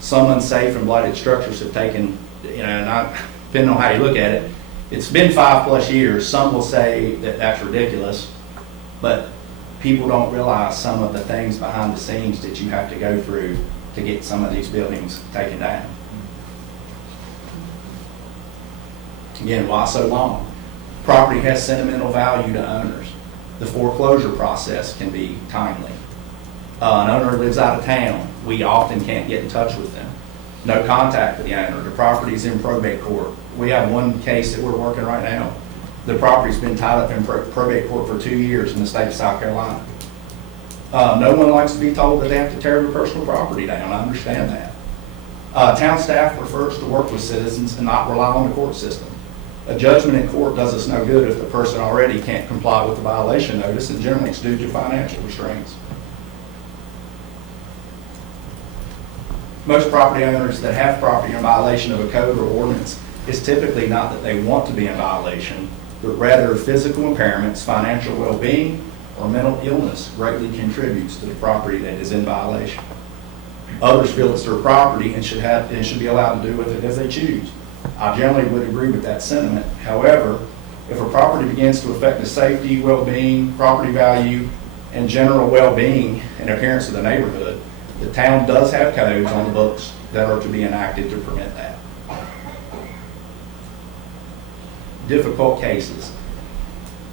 Some unsafe and blighted structures have taken, depending on how you look at it, it's been 5+ years. Some will say that that's ridiculous, but people don't realize some of the things behind the scenes that you have to go through to get some of these buildings taken down. Again, why so long? Property has sentimental value to owners. The foreclosure process can be timely. An owner lives out of town. We often can't get in touch with them. No contact with the owner. The property is in probate court. We have one case that we're working right now. The property's been tied up in probate court for 2 years in the state of South Carolina. No one likes to be told that they have to tear their personal property down. I understand that. Town staff prefers to work with citizens and not rely on the court system. A judgment in court does us no good if the person already can't comply with the violation notice, and generally it's due to financial restraints. Most property owners that have property in violation of a code or ordinance, it's typically not that they want to be in violation, but rather physical impairments, financial well-being, or mental illness greatly contributes to the property that is in violation. Others feel it's their property and should be allowed to do with it as they choose. I generally would agree with that sentiment. However, If a property begins to affect the safety, well-being, property value, and general well-being and appearance of the neighborhood, the town does have codes on the books that are to be enacted to prevent that. Difficult cases.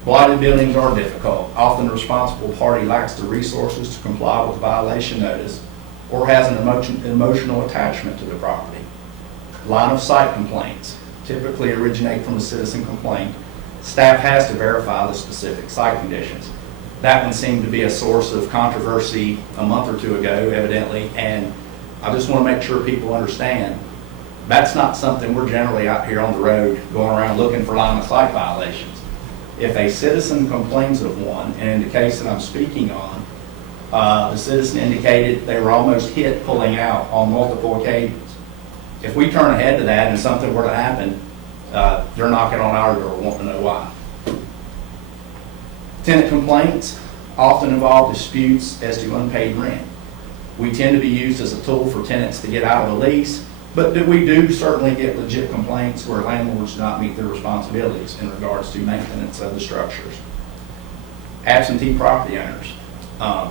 Blighted buildings are difficult. Often the responsible party lacks the resources to comply with violation notice or has an emotional attachment to the property. Line of sight complaints typically originate from a citizen complaint. Staff has to verify the specific site conditions. That one seemed to be a source of controversy a month or two ago, evidently, and I just want to make sure people understand that's not something we're generally out here on the road going around looking for line of sight violations. If a citizen complains of one, and in the case that I'm speaking on, the citizen indicated they were almost hit pulling out on multiple occasions. If we turn ahead to that and something were to happen, they're knocking on our door wanting to know why. Tenant complaints often involve disputes as to unpaid rent. We tend to be used as a tool for tenants to get out of a lease, but we do certainly get legit complaints where landlords do not meet their responsibilities in regards to maintenance of the structures. Absentee property owners,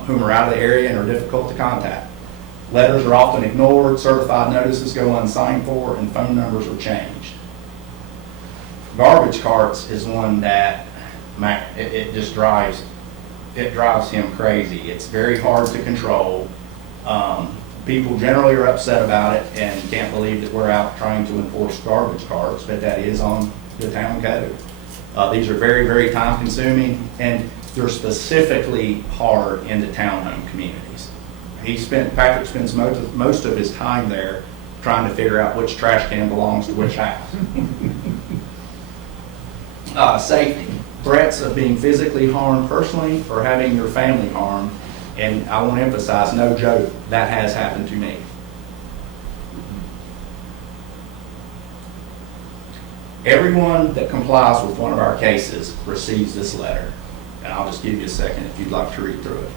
whom are out of the area and are difficult to contact. Letters are often ignored, certified notices go unsigned for, and phone numbers are changed. Garbage carts is one that it just drives him crazy. It's very hard to control. People generally are upset about it and can't believe that we're out trying to enforce garbage carts, but that is on the town code. These are very, very time consuming, and they're specifically hard in the townhome communities. Patrick spends most of his time there trying to figure out which trash can belongs to which house. Safety. Threats of being physically harmed personally or having your family harmed. And I want to emphasize, no joke, that has happened to me. Everyone that complies with one of our cases receives this letter. And I'll just give you a second if you'd like to read through it.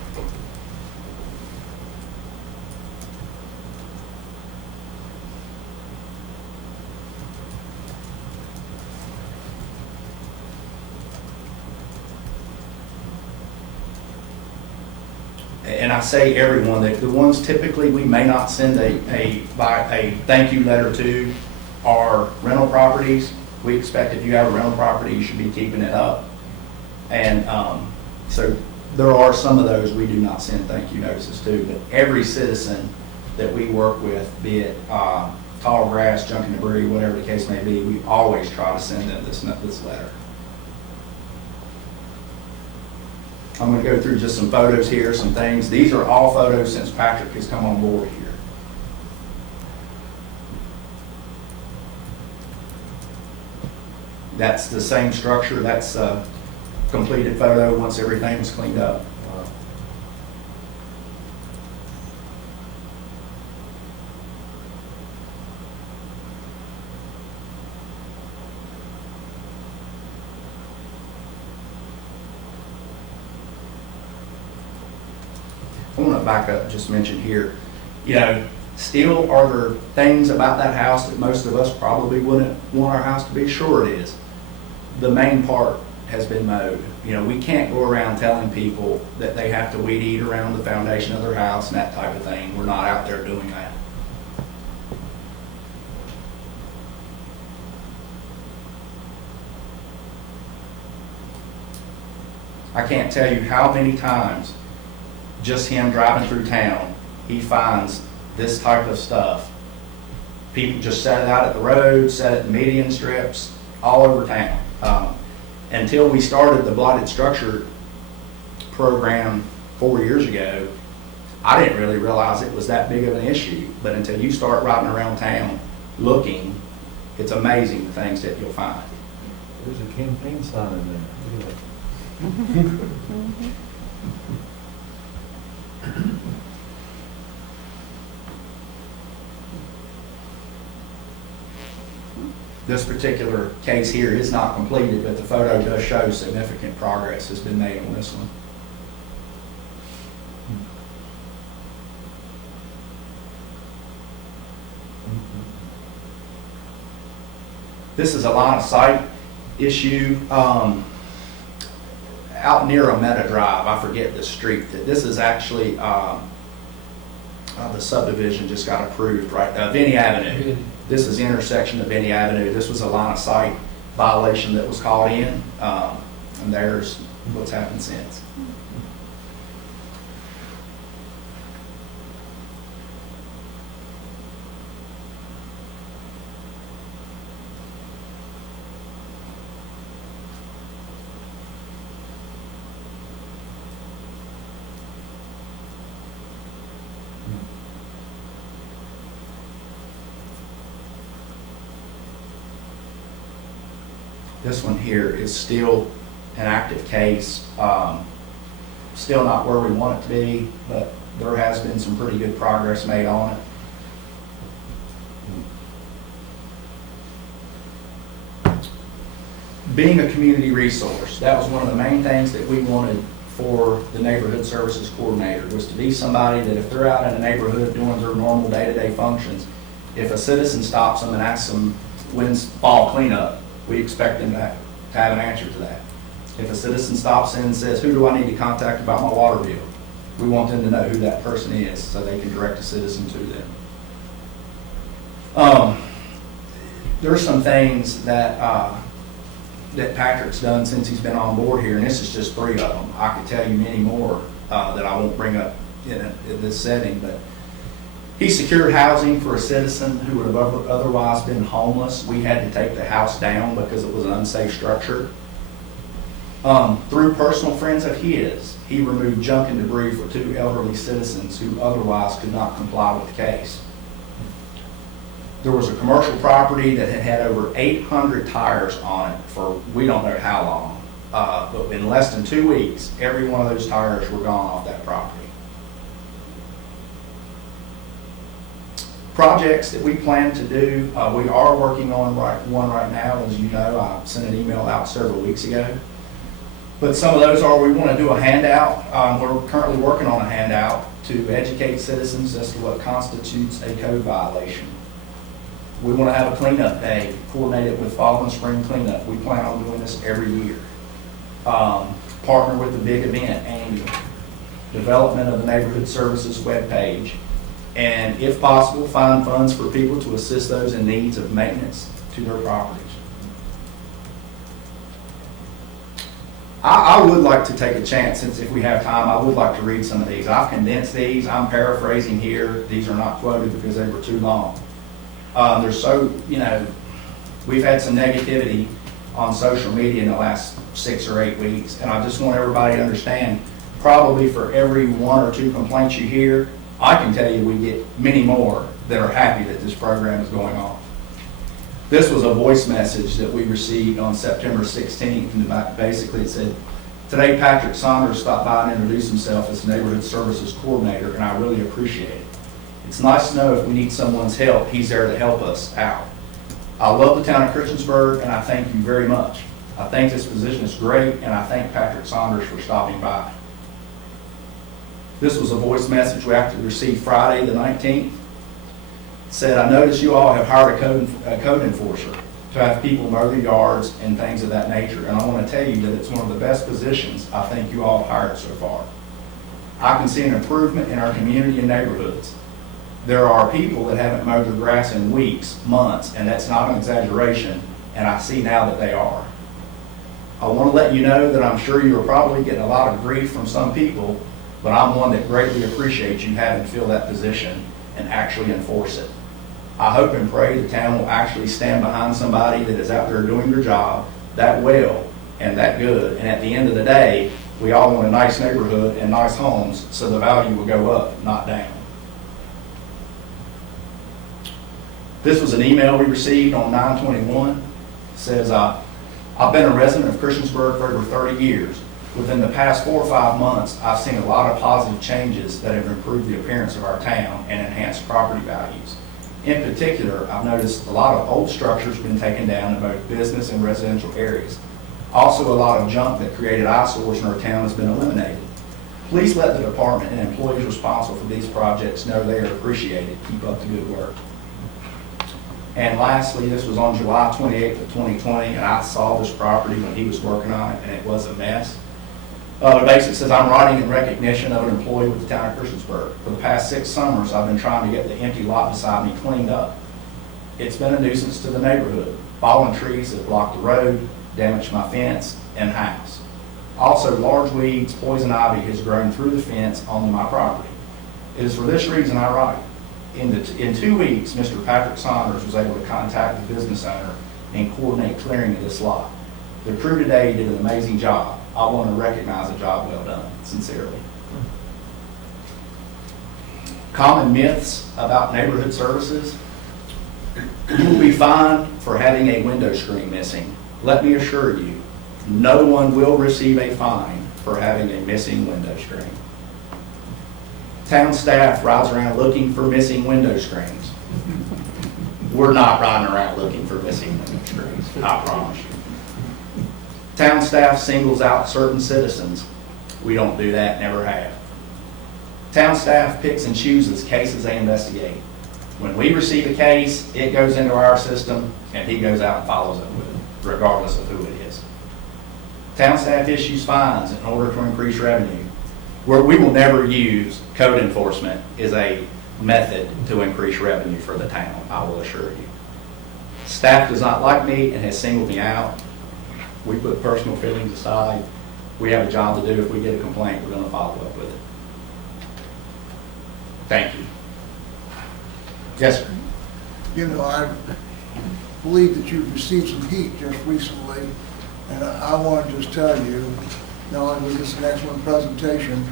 And I say everyone, the ones typically we may not send a thank you letter to are rental properties. We expect if you have a rental property, you should be keeping it up. And so there are some of those we do not send thank you notices to, but every citizen that we work with, be it tall grass, junk and debris, whatever the case may be, we always try to send them this letter. I'm going to go through just some photos here, some things. These are all photos since Patrick has come on board here. That's the same structure. That's a completed photo once everything was cleaned up. I want to back up and just mention here, still are there things about that house that most of us probably wouldn't want our house to be? Sure it is. The main part has been mowed. We can't go around telling people that they have to weed eat around the foundation of their house and that type of thing. We're not out there doing that. I can't tell you how many times just him driving through town, he finds this type of stuff. People just set it out at the road, set it in median strips, all over town. Until we started the blighted structure program 4 years ago, I didn't really realize it was that big of an issue. But until you start riding around town looking, it's amazing the things that you'll find. There's a campaign sign in there. Look at that. This particular case here is not completed, but the photo does show significant progress has been made on this one. This is a line of sight issue. Out near Ometa Drive, I forget the street, this is actually, the subdivision just got approved, right, Vinnie Avenue. This is the intersection of Vinnie Avenue. This was a line of sight violation that was called in, and there's what's happened since. This one here is still an active case, still not where we want it to be, but there has been some pretty good progress made on it. Being a community resource, that was one of the main things that we wanted for the neighborhood services coordinator, was to be somebody that if they're out in a neighborhood doing their normal day-to-day functions, if a citizen stops them and asks them when's fall cleanup, we expect them to have an answer to that. If a citizen stops in and says, who do I need to contact about my water bill? We want them to know who that person is so they can direct a citizen to them. There's some things that that Patrick's done since he's been on board here, and this is just 3 of them. I could tell you many more that I won't bring up in this setting, but he secured housing for a citizen who would have otherwise been homeless. We had to take the house down because it was an unsafe structure. Through personal friends of his, he removed junk and debris for 2 elderly citizens who otherwise could not comply with the case. There was a commercial property that had had over 800 tires on it for we don't know how long. But in less than 2 weeks, every one of those tires were gone off that property. Projects that we plan to do, we are working on one right now. As you know, I sent an email out several weeks ago. But some of those are, we want to do a handout. We're currently working on a handout to educate citizens as to what constitutes a code violation. We want to have a cleanup day coordinated with fall and spring cleanup. We plan on doing this every year. Partner with the big event annually. Development of the neighborhood services webpage. And if possible, find funds for people to assist those in needs of maintenance to their properties. I would like to take a chance, since if we have time, I would like to read some of these. I've condensed these. I'm paraphrasing here. These are not quoted because they were too long. There's so, we've had some negativity on social media in the last 6 or 8 weeks, and I just want everybody to understand, probably for every 1 or 2 complaints you hear, I can tell you we get many more that are happy that this program is going on. This was a voice message that we received on September 16th, and basically it said, today Patrick Saunders stopped by and introduced himself as Neighborhood Services Coordinator, and I really appreciate it. It's nice to know if we need someone's help, he's there to help us out. I love the town of Christiansburg, and I thank you very much. I think this position is great, and I thank Patrick Saunders for stopping by. This was a voice message we actually received Friday the 19th. It said, I notice you all have hired a code enforcer to have people mow their yards and things of that nature, and I want to tell you that it's one of the best positions I think you all have hired so far. I can see an improvement in our community and neighborhoods. There are people that haven't mowed their grass in weeks, months, and that's not an exaggeration, and I see now that they are. I want to let you know that I'm sure you are probably getting a lot of grief from some people, but I'm one that greatly appreciates you having to fill that position and actually enforce it. I hope and pray the town will actually stand behind somebody that is out there doing their job that well and that good, and at the end of the day, we all want a nice neighborhood and nice homes, so the value will go up, not down. This was an email we received on 9/21. It says, I've been a resident of Christiansburg for over 30 years. Within the past 4 or 5 months, I've seen a lot of positive changes that have improved the appearance of our town and enhanced property values. In particular, I've noticed a lot of old structures been taken down in both business and residential areas. Also, a lot of junk that created eyesores in our town has been eliminated. Please let the department and employees responsible for these projects know they are appreciated. Keep up the good work. And lastly, this was on July 28th of 2020, and I saw this property when he was working on it, and it was a mess. It basically says, I'm writing in recognition of an employee with the town of Christiansburg. For the past 6 summers, I've been trying to get the empty lot beside me cleaned up. It's been a nuisance to the neighborhood. Fallen trees have blocked the road, damaged my fence and house. Also, large weeds, poison ivy has grown through the fence onto my property. It is for this reason I write. In 2 weeks, Mr. Patrick Saunders was able to contact the business owner and coordinate clearing of this lot. The crew today did an amazing job. I want to recognize a job well done, sincerely. Common myths about neighborhood services. You will be fined for having a window screen missing. Let me assure you, no one will receive a fine for having a missing window screen. Town staff rides around looking for missing window screens. We're not riding around looking for missing window screens, I promise you. Town staff singles out certain citizens. We don't do that, never have. Town staff picks and chooses cases they investigate. When we receive a case, it goes into our system, and he goes out and follows up with it, regardless of who it is. Town staff issues fines in order to increase revenue. Where we will never use code enforcement as a method to increase revenue for the town, I will assure you. Staff does not like me and has singled me out. We put personal feelings aside. We have a job to do. If we get a complaint, we're going to follow up with it. Thank you. Yes, sir. You know, I believe that you've received some heat just recently, and I want to just tell you, not only was this an excellent presentation,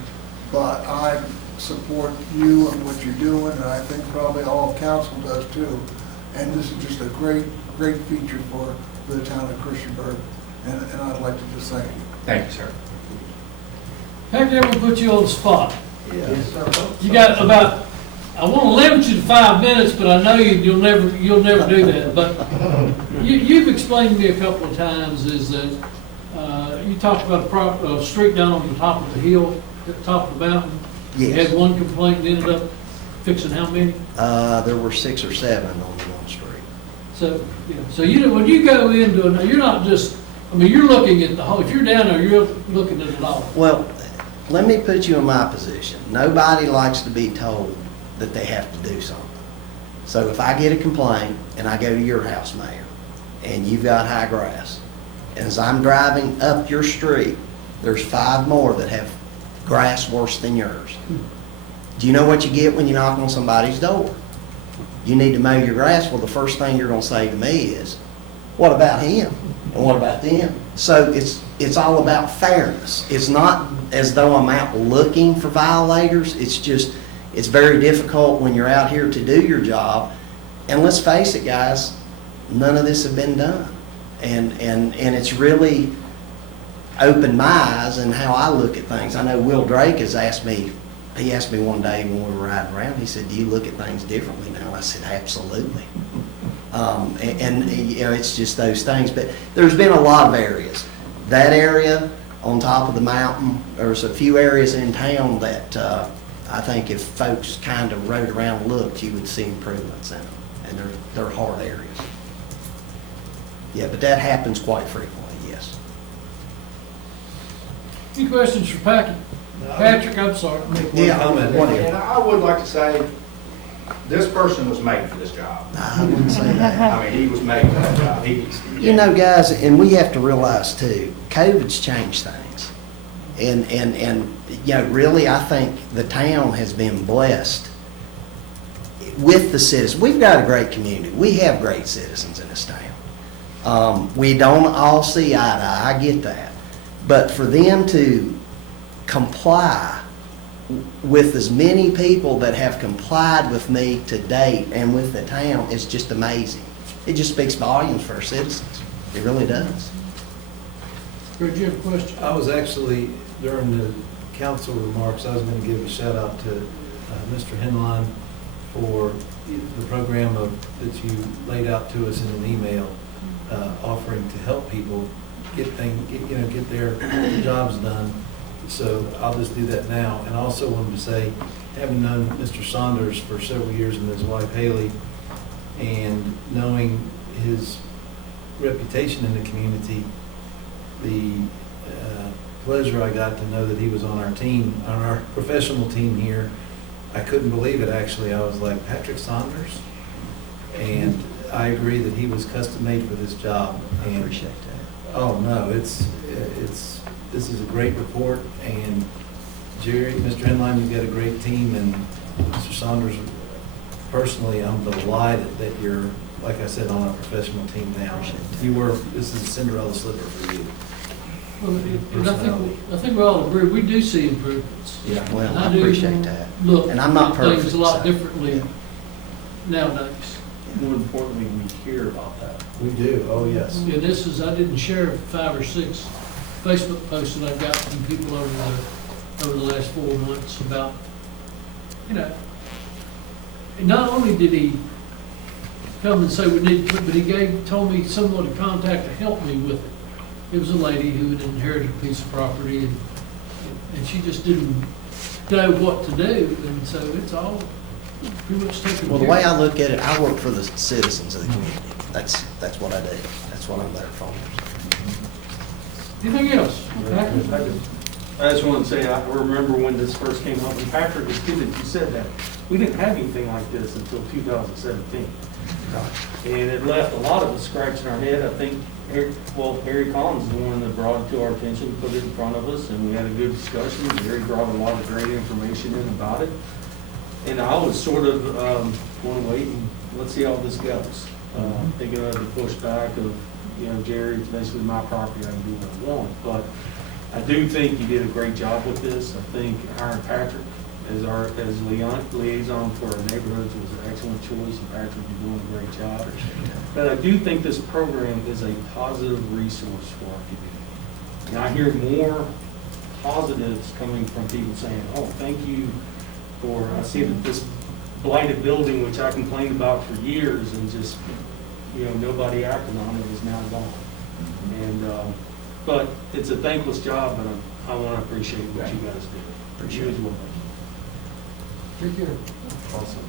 but I support you and what you're doing, and I think probably all of council does too. And this is just a great feature for the town of Christiansburg, and I'd like to just thank you. Thank you, sir. Patrick, I'm gonna put you on the spot. Yes, sir. You got about, I want to limit you to 5 minutes, but I know you'll never do that. But you've explained to me a couple of times is that you talked about a street down on the top of the hill, at the top of the mountain. You Yes. had one complaint and ended up fixing how many? There were 6 or 7 on one street. So, yeah. So when you go into it, you're not just, I mean, you're looking at the whole, if you're down there, you're looking at it all. Well, let me put you in my position. Nobody likes to be told that they have to do something. So if I get a complaint and I go to your house, Mayor, and you've got high grass, and as I'm driving up your street, there's 5 more that have grass worse than yours. Do you know what you get when you knock on somebody's door? You need to mow your grass. Well, the first thing you're going to say to me is, what about him? And what about them? So it's all about fairness. It's not as though I'm out looking for violators. It's just, it's very difficult when you're out here to do your job. And let's face it, guys, none of this has been done. And it's really opened my eyes in how I look at things. I know Will Drake has asked me, he asked me one day when we were riding around, he said, do you look at things differently now? I said, absolutely. And you know, it's just those things. But there's been a lot of areas. That area on top of the mountain, there's a few areas in town that I think if folks kind of rode around and looked, you would see improvements in them. And they're hard areas. Yeah, but that happens quite frequently, yes. Any questions for Patrick? I'm sorry. Yeah, comment. And I would like to say, this person was made for this job. I wouldn't say that. I mean, he was made for that job. You know, guys, and we have to realize too, COVID's changed things. And you know, really, I think the town has been blessed with the citizens. We've got a great community. We have great citizens in this town. We don't all see eye to eye, I get that. But for them to comply with as many people that have complied with me to date and with the town is just amazing. It just speaks volumes for our citizens. It really does. Greg, you have a question? I was actually, during the council remarks, I was going to give a shout out to Mr. Henline for the program that you laid out to us in an email, offering to help people get their jobs done. So I'll just do that now. And I also wanted to say, having known Mr. Saunders for several years and his wife Haley, And knowing his reputation in the community, the pleasure I got to know that he was on our team, on our professional team here, I couldn't believe it, actually. I was like, Patrick Saunders? And I agree that he was custom made for this job. I And appreciate that. oh, no, this is a great report, and Jerry, Mr. Inline, you've got a great team, and Mr. Saunders, personally, I'm delighted that you're, like I said, on a professional team now. This is a Cinderella slipper for you. Well, and I think we all agree, we do see improvements. Yeah. Well, And I do appreciate that. Look, And I'm not at things perfect, a lot so, differently yeah. nowadays. More importantly, we hear about that. We do, oh, yes. And this is, I didn't share 5 or 6 Facebook posts that I've got from people over the last 4 months about, you know, and not only did he come and say we need to, but he told me someone to contact to help me with it. It was a lady who had inherited a piece of property, and she just didn't know what to do, and so it's all pretty much taken care of. Well, the way I look at it, I work for the citizens of the community. That's what I do. That's what I'm there for. Anything else? Patrick? I just want to say, I remember when this first came up, and Patrick, it's good that you said that. We didn't have anything like this until 2017. And it left a lot of us scratching our head. I think, Harry Collins is the one that brought it to our attention, put it in front of us, and we had a good discussion. Harry brought a lot of great information in about it. And I was sort of going to wait and let's see how this goes. Thinking of the pushback of, Jerry, it's basically my property, I can do what I want. But I do think you did a great job with this. I think hiring Patrick as liaison for our neighborhoods was an excellent choice, and Patrick, you're doing a great job. But I do think this program is a positive resource for our community. And I hear more positives coming from people saying, oh, thank you for, I see that this blighted building, which I complained about for years and just, nobody acted on it, is now gone. And, but it's a thankless job, and I want to appreciate what you guys do. Appreciate it. Take care. Awesome.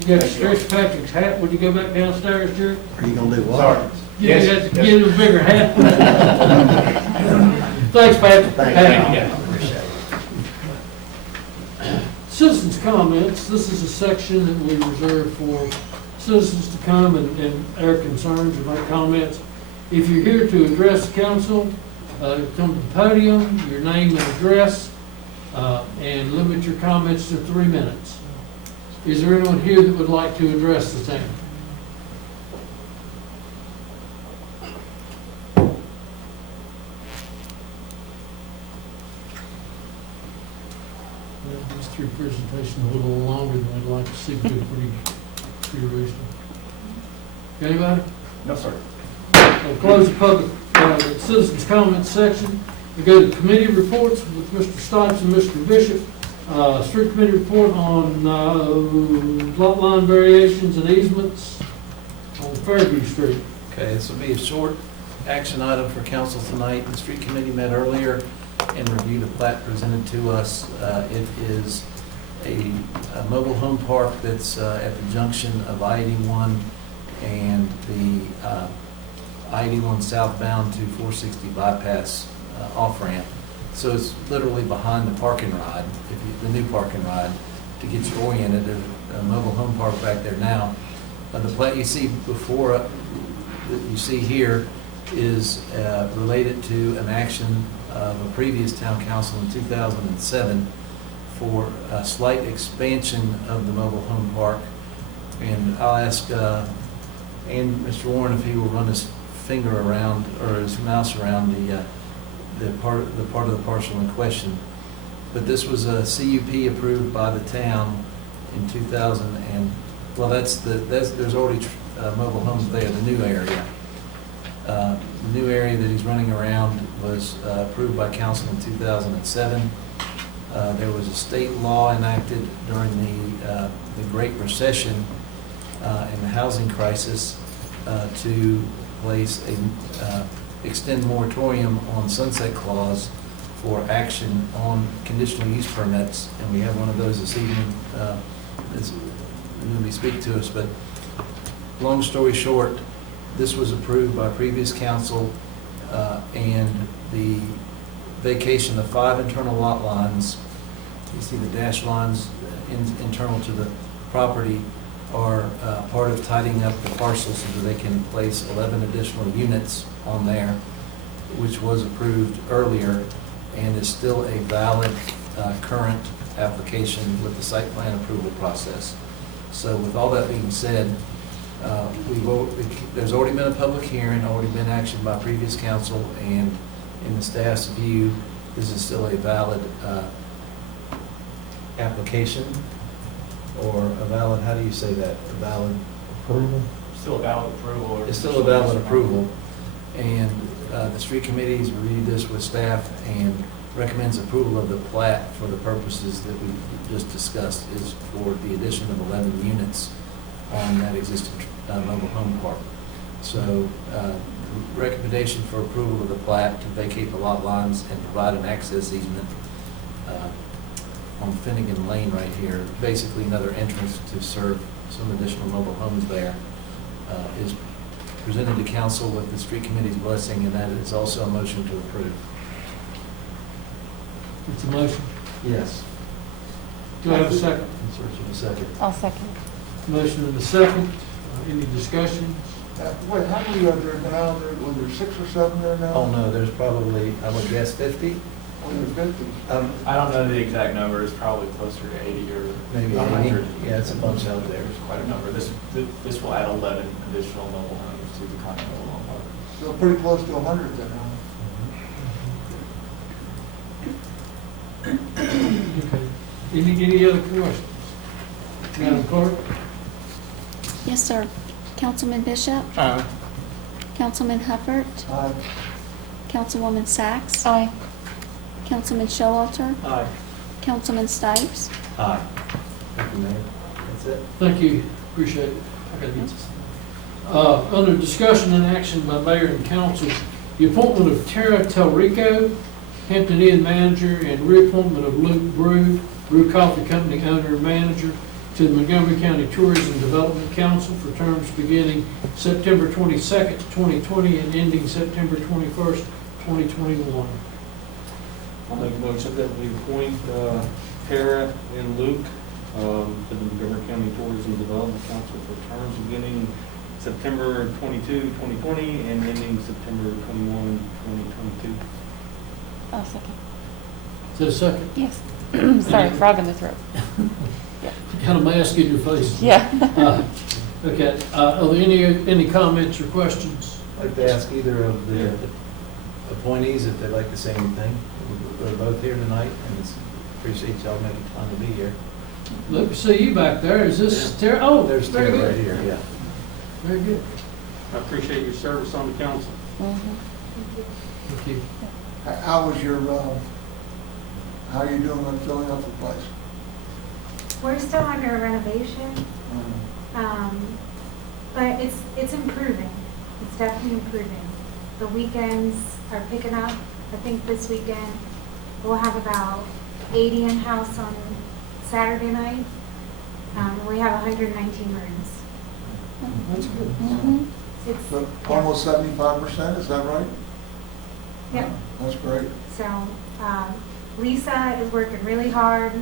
You got to stretch Patrick's hat when you go back downstairs, Jerry? Are you gonna do what? Sorry. You have to get him a bigger hat. Thanks, Patrick. Thank you. Appreciate it. Citizens' comments, this is a section that we reserve for citizens to come and air concerns or make comments. If you're here to address the council, come to the podium, your name and address, and limit your comments to 3 minutes. Is there anyone here that would like to address the town? These 3 presentations are a little longer than I'd like to see, but pretty reasonable. Anybody? No, sir. We'll close the public citizens' comments section. We go to committee reports with Mr. Stipes and Mr. Bishop. Street committee report on lot line variations and easements on Fairview Street. Okay, this will be a short action item for council tonight. The street committee met earlier and reviewed a plat presented to us. It is a mobile home park that's at the junction of I-81 and the I-81 southbound to 460 bypass off-ramp. So it's literally behind the parking ride, the new parking ride, to get you oriented. There's a mobile home park back there now. The plat you see before, that you see here, is related to an action of a previous town council in 2007 for a slight expansion of the mobile home park. And I'll ask and Mr. Warren if he will run his finger around, or his mouse around the part of the parcel in question. But this was a CUP approved by the town in 2000, and well, there's already mobile homes there. The new area, that he's running around was approved by council in 2007. There was a state law enacted during the Great Recession and the housing crisis to place extend moratorium on sunset clause for action on conditional use permits, and we have one of those this evening. maybe speak to us, but long story short, this was approved by previous council, and the vacation of 5 internal lot lines, you see the dashed lines internal to the property, are part of tidying up the parcels so that they can place 11 additional units on there, which was approved earlier and is still a valid current application with the site plan approval process. So with all that being said, there's already been a public hearing, already been action by previous council, and in the staff's view, this is still a valid application, or a valid, how do you say that? A valid approval? Still a valid approval. It's still a valid approval. And the street committee's reviewed this with staff and recommends approval of the plat for the purposes that we just discussed, is for the addition of 11 units on that existing mobile home park. So recommendation for approval of the plat to vacate the lot lines and provide an access easement on Finnegan Lane right here, basically another entrance to serve some additional mobile homes there, is presented to council with the street committee's blessing, and that is also a motion to approve. It's a motion. Yes. Do I have a second? In search of a second. I'll second. Motion and a second. Any discussion? Wait, how many are there now? Was there 6 or 7 there now? Oh, no, there's probably, I would guess 50. Or there 50? I don't know the exact number, it's probably closer to 80 or Maybe 100. 80. Yeah, it's a bunch out there. There's quite a number. This will add 11 additional mobile homes to the Continental Lawn Park. So pretty close to 100 then, huh? Okay. Any other questions? Madam Clerk? Yes, sir. Councilman Bishop? Aye. Councilman Hubbard? Aye. Councilwoman Sacks? Aye. Councilman Showalter? Aye. Councilman Stipes? Aye. Thank you, Mayor. That's it. Thank you, appreciate it. I gotta get this. Under discussion and action by mayor and council, the appointment of Tara Telrico, Hampton Inn manager, and reappointment of Luke Brew Coffee Company owner and manager, to the Montgomery County Tourism Development Council for terms beginning September 22nd, 2020, and ending September 21st, 2021. I'll make a motion that we appoint Tara and Luke to the Montgomery County Tourism Development Council for terms beginning September 22, 2020, and ending September 21, 2022. I'll second. Is there a second? Yes. Sorry, frog in the throat. Got a mask in your face. Yeah. Okay, are there any comments or questions? I'd like to ask either of the appointees if they'd like to say anything. We're both here tonight, and appreciate y'all making time to be here. Look, I see you back there. Is this Tara? Oh, There's very Tara right good. here, yeah. Very good. I appreciate your service on the council. Mhm. Thank you. How was your, how are you doing on filling up the place? We're still under renovation, but it's improving. It's definitely improving. The weekends are picking up. I think this weekend we'll have about 80 in-house on Saturday night. We have 119 rooms. That's good. Mhm. It's, So almost 75%, is that right? Yep. That's great. So Lisa is working really hard,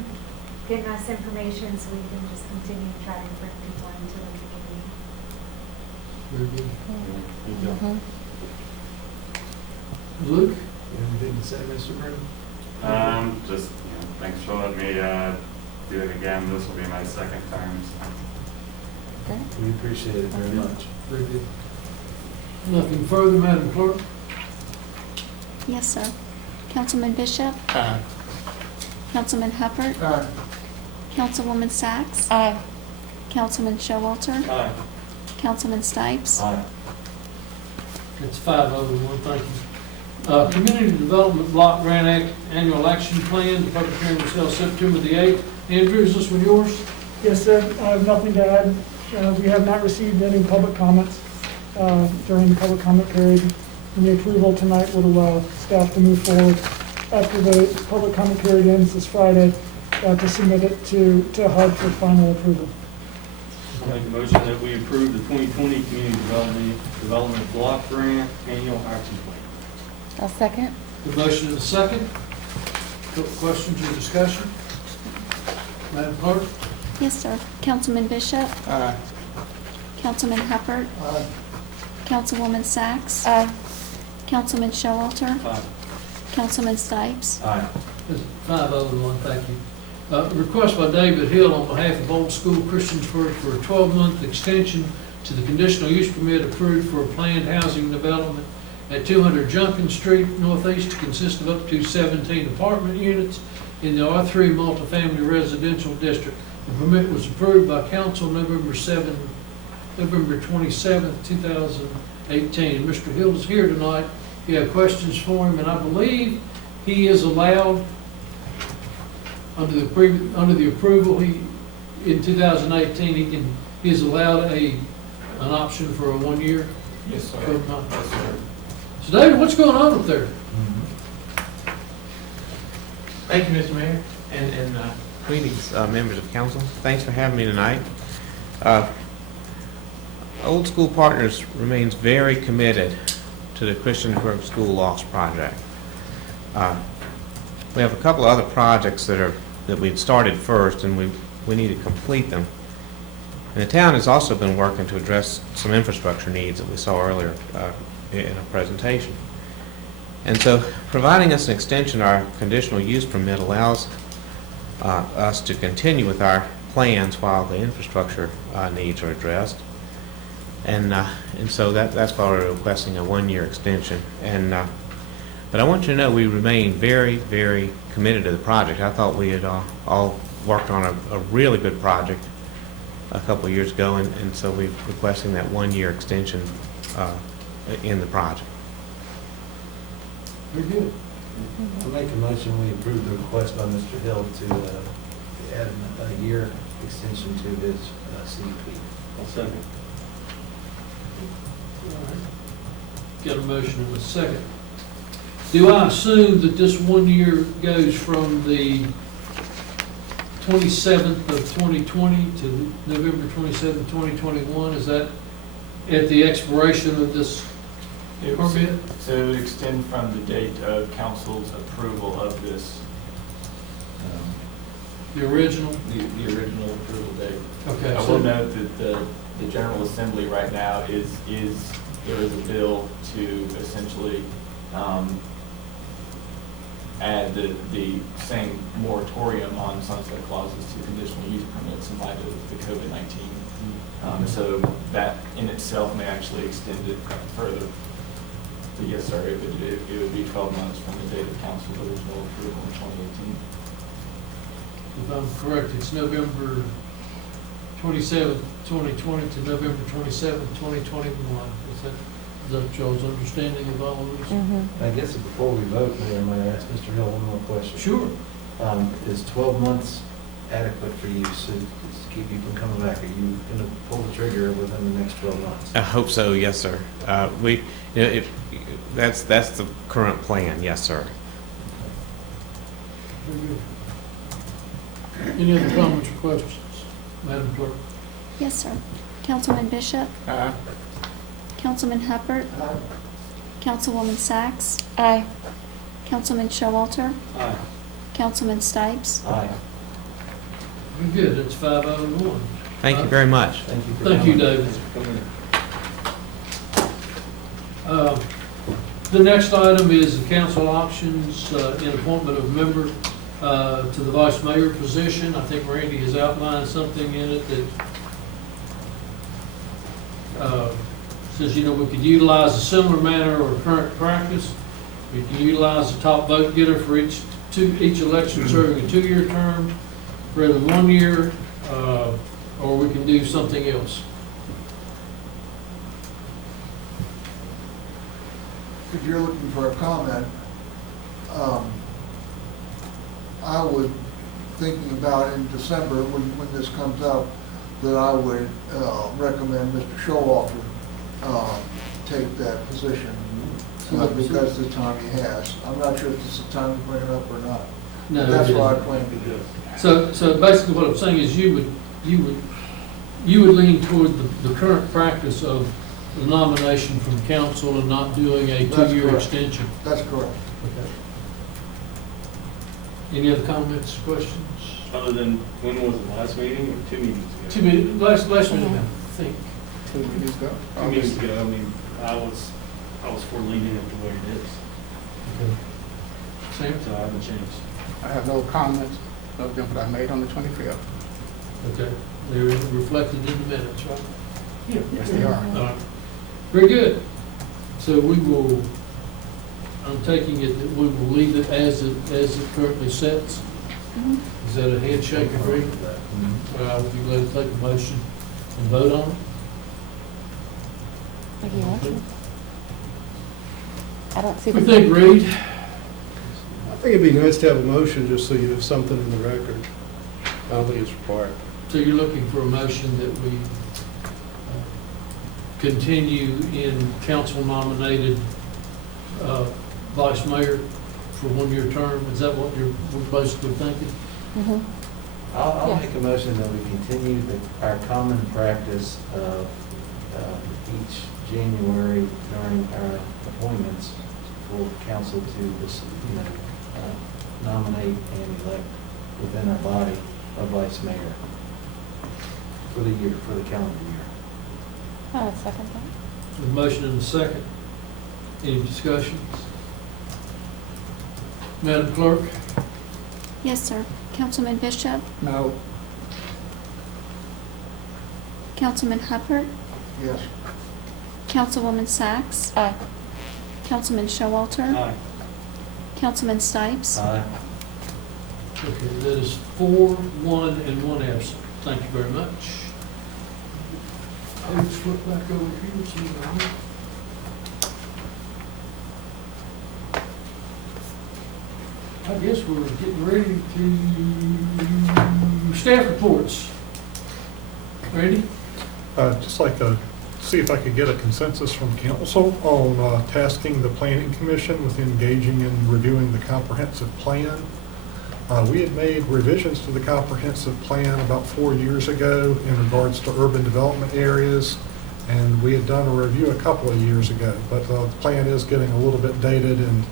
getting us information so we can just continue to try to bring people into the community. Very good. Mhm. Luke? You have anything to say, Mr. Brew? Just, thanks for letting me do it again. This will be my second time. So. Okay. We appreciate it very much. Very good. Nothing further, Madam Clerk? Yes, sir. Councilman Bishop? Aye. Councilman Hubbard? Aye. Councilwoman Sacks? Aye. Councilman Showalter? Aye. Councilman Stipes? Aye. It's 5-0-1, thank you. Community Development Block Grant Annual Action Plan, the public hearing was held September the 8th. Andrew, is this one yours? Yes, sir. I have nothing to add. We have not received any public comments during the public comment period. And the approval tonight would allow staff to move forward after the public comment period ends this Friday to submit it to HUD for final approval. I'll make a motion that we approve the 2020 Community Development Block Grant Annual Action Plan. I'll second. The motion and a second. Questions or discussion? Madam Clerk? Yes, sir. Councilman Bishop? Aye. Councilman Hubbard? Aye. Councilwoman Sacks? Aye. Councilman Showalter? Aye. Councilman Stipes? Aye. 501, thank you. Request by David Hill on behalf of Old School Christiansburg for a 12-month extension to the conditional use permit approved for a planned housing development at 200 Junkin Street Northeast to consist of up to 17 apartment units in the R3 multifamily residential district. The permit was approved by council November 27, 2018. Mr. Hill is here tonight. You have questions for him, and I believe he is allowed, under the approval, in 2018, he is allowed an option for a 1 year. Yes, sir. Yes, sir. So David, what's going on up there? Thank you, Mr. Mayor, and greetings, members of council. Thanks for having me tonight. Old School Partners remains very committed to the Christiansburg School Loss Project. We have a couple of other projects that we've started first, and we need to complete them. And the town has also been working to address some infrastructure needs that we saw earlier in a presentation. And so providing us an extension of our conditional use permit allows us to continue with our plans while the infrastructure needs are addressed. And so that's why we're requesting a 1-year extension. But I want you to know we remain very, very committed to the project. I thought we had all worked on a really good project a couple of years ago, and so we're requesting that 1-year extension in the project. Very good. I make a motion, we approve the request by Mr. Hill to add a year extension to his CUP. I'll second. All right. Got a motion and a second. Do I assume that this 1 year goes from the 27th of 2020 to November 27th, 2021? Is that at the expiration of this permit? So it would extend from the date of council's approval of this, The original? the original approval date. Okay. I will note that the General Assembly right now there is a bill to essentially add the same moratorium on sunset clauses to conditional use permits in light of the COVID-19. So that in itself may actually extend it further. But yes, sir, it would be 12 months from the date of council's original approval in 2018. If I'm correct, it's November 27th, 2020 to November 27th, 2021. Is that y'all's understanding of all of this? Mm-hmm. I guess before we vote, Mayor, may I ask Mr. Hill one more question? Sure. Is 12 months adequate for you to keep you from coming back? Are you going to pull the trigger within the next 12 months? I hope so, yes, sir. That's the current plan, yes, sir. Very good. Any other comments or questions? Madam Clerk? Yes, sir. Councilman Bishop? Aye. Councilman Hubbard? Aye. Councilwoman Sacks? Aye. Councilman Showalter? Aye. Councilman Stipes? Aye. Very good. That's 501. Thank you very much. Thank you for Thank you, coming. David. Come in. The next item is the council options in appointment of member to the vice mayor position. I think Randy has outlined something in it that says, we could utilize a similar manner or current practice. We can utilize the top vote getter for each election serving a 2-year term rather than 1 year, or we can do something else. If you're looking for a comment, I would, thinking about in December, when this comes up, that I would recommend Mr. Showalter take that position because of the time he has. I'm not sure if this is the time to bring it up or not. No, That's it what I isn't. plan to do. So basically what I'm saying is you would you would lean toward the current practice of the nomination from council and not doing a That's two-year correct. extension? That's correct. Okay. Any other comments, questions? Other than, when was it, last meeting or 2 meetings ago? 2 minutes, last meeting, I think. 2 meetings ago. 2 meetings ago, I mean, I was for leaving it the way it is, Okay. Sam? so I haven't changed. I have no comments other than what I made on the 25th. Okay, they're reflected in the minutes, right? Yes, they are. All right. Very good. So we will, I'm taking it that we will leave it as it currently sits. Mhm. Is that a handshake agreement? Would you like to take a motion and vote on it? If you want to. I don't see We the. think, Reed? I think it'd be nice to have a motion just so you have something in the record. I don't think it's required. So you're looking for a motion that we continue in council nominated vice mayor for 1-year term? Is that what we're basically thinking? Mhm. I'll Yes. make a motion that we continue our common practice of each January during our appointments for council to, nominate and elect within our body a vice mayor for the year, for the calendar year. Oh, second that. A motion and a second. Any discussions? Madam Clerk? Yes, sir. Councilman Bishop? No. Councilman Hubbard? Yes. Councilwoman Sacks? Aye. Councilman Showalter? Aye. Councilman Stipes? Aye. Okay, that is 4, 1, and 1 absent. Thank you very much. Page flip back over here, see what I guess we're getting ready to, staff reports. Randy? Just like to see if I could get a consensus from council on tasking the planning commission with engaging in reviewing the comprehensive plan. We had made revisions to the comprehensive plan about 4 years ago in regards to urban development areas, and we had done a review a couple of years ago, but the plan is getting a little bit dated, and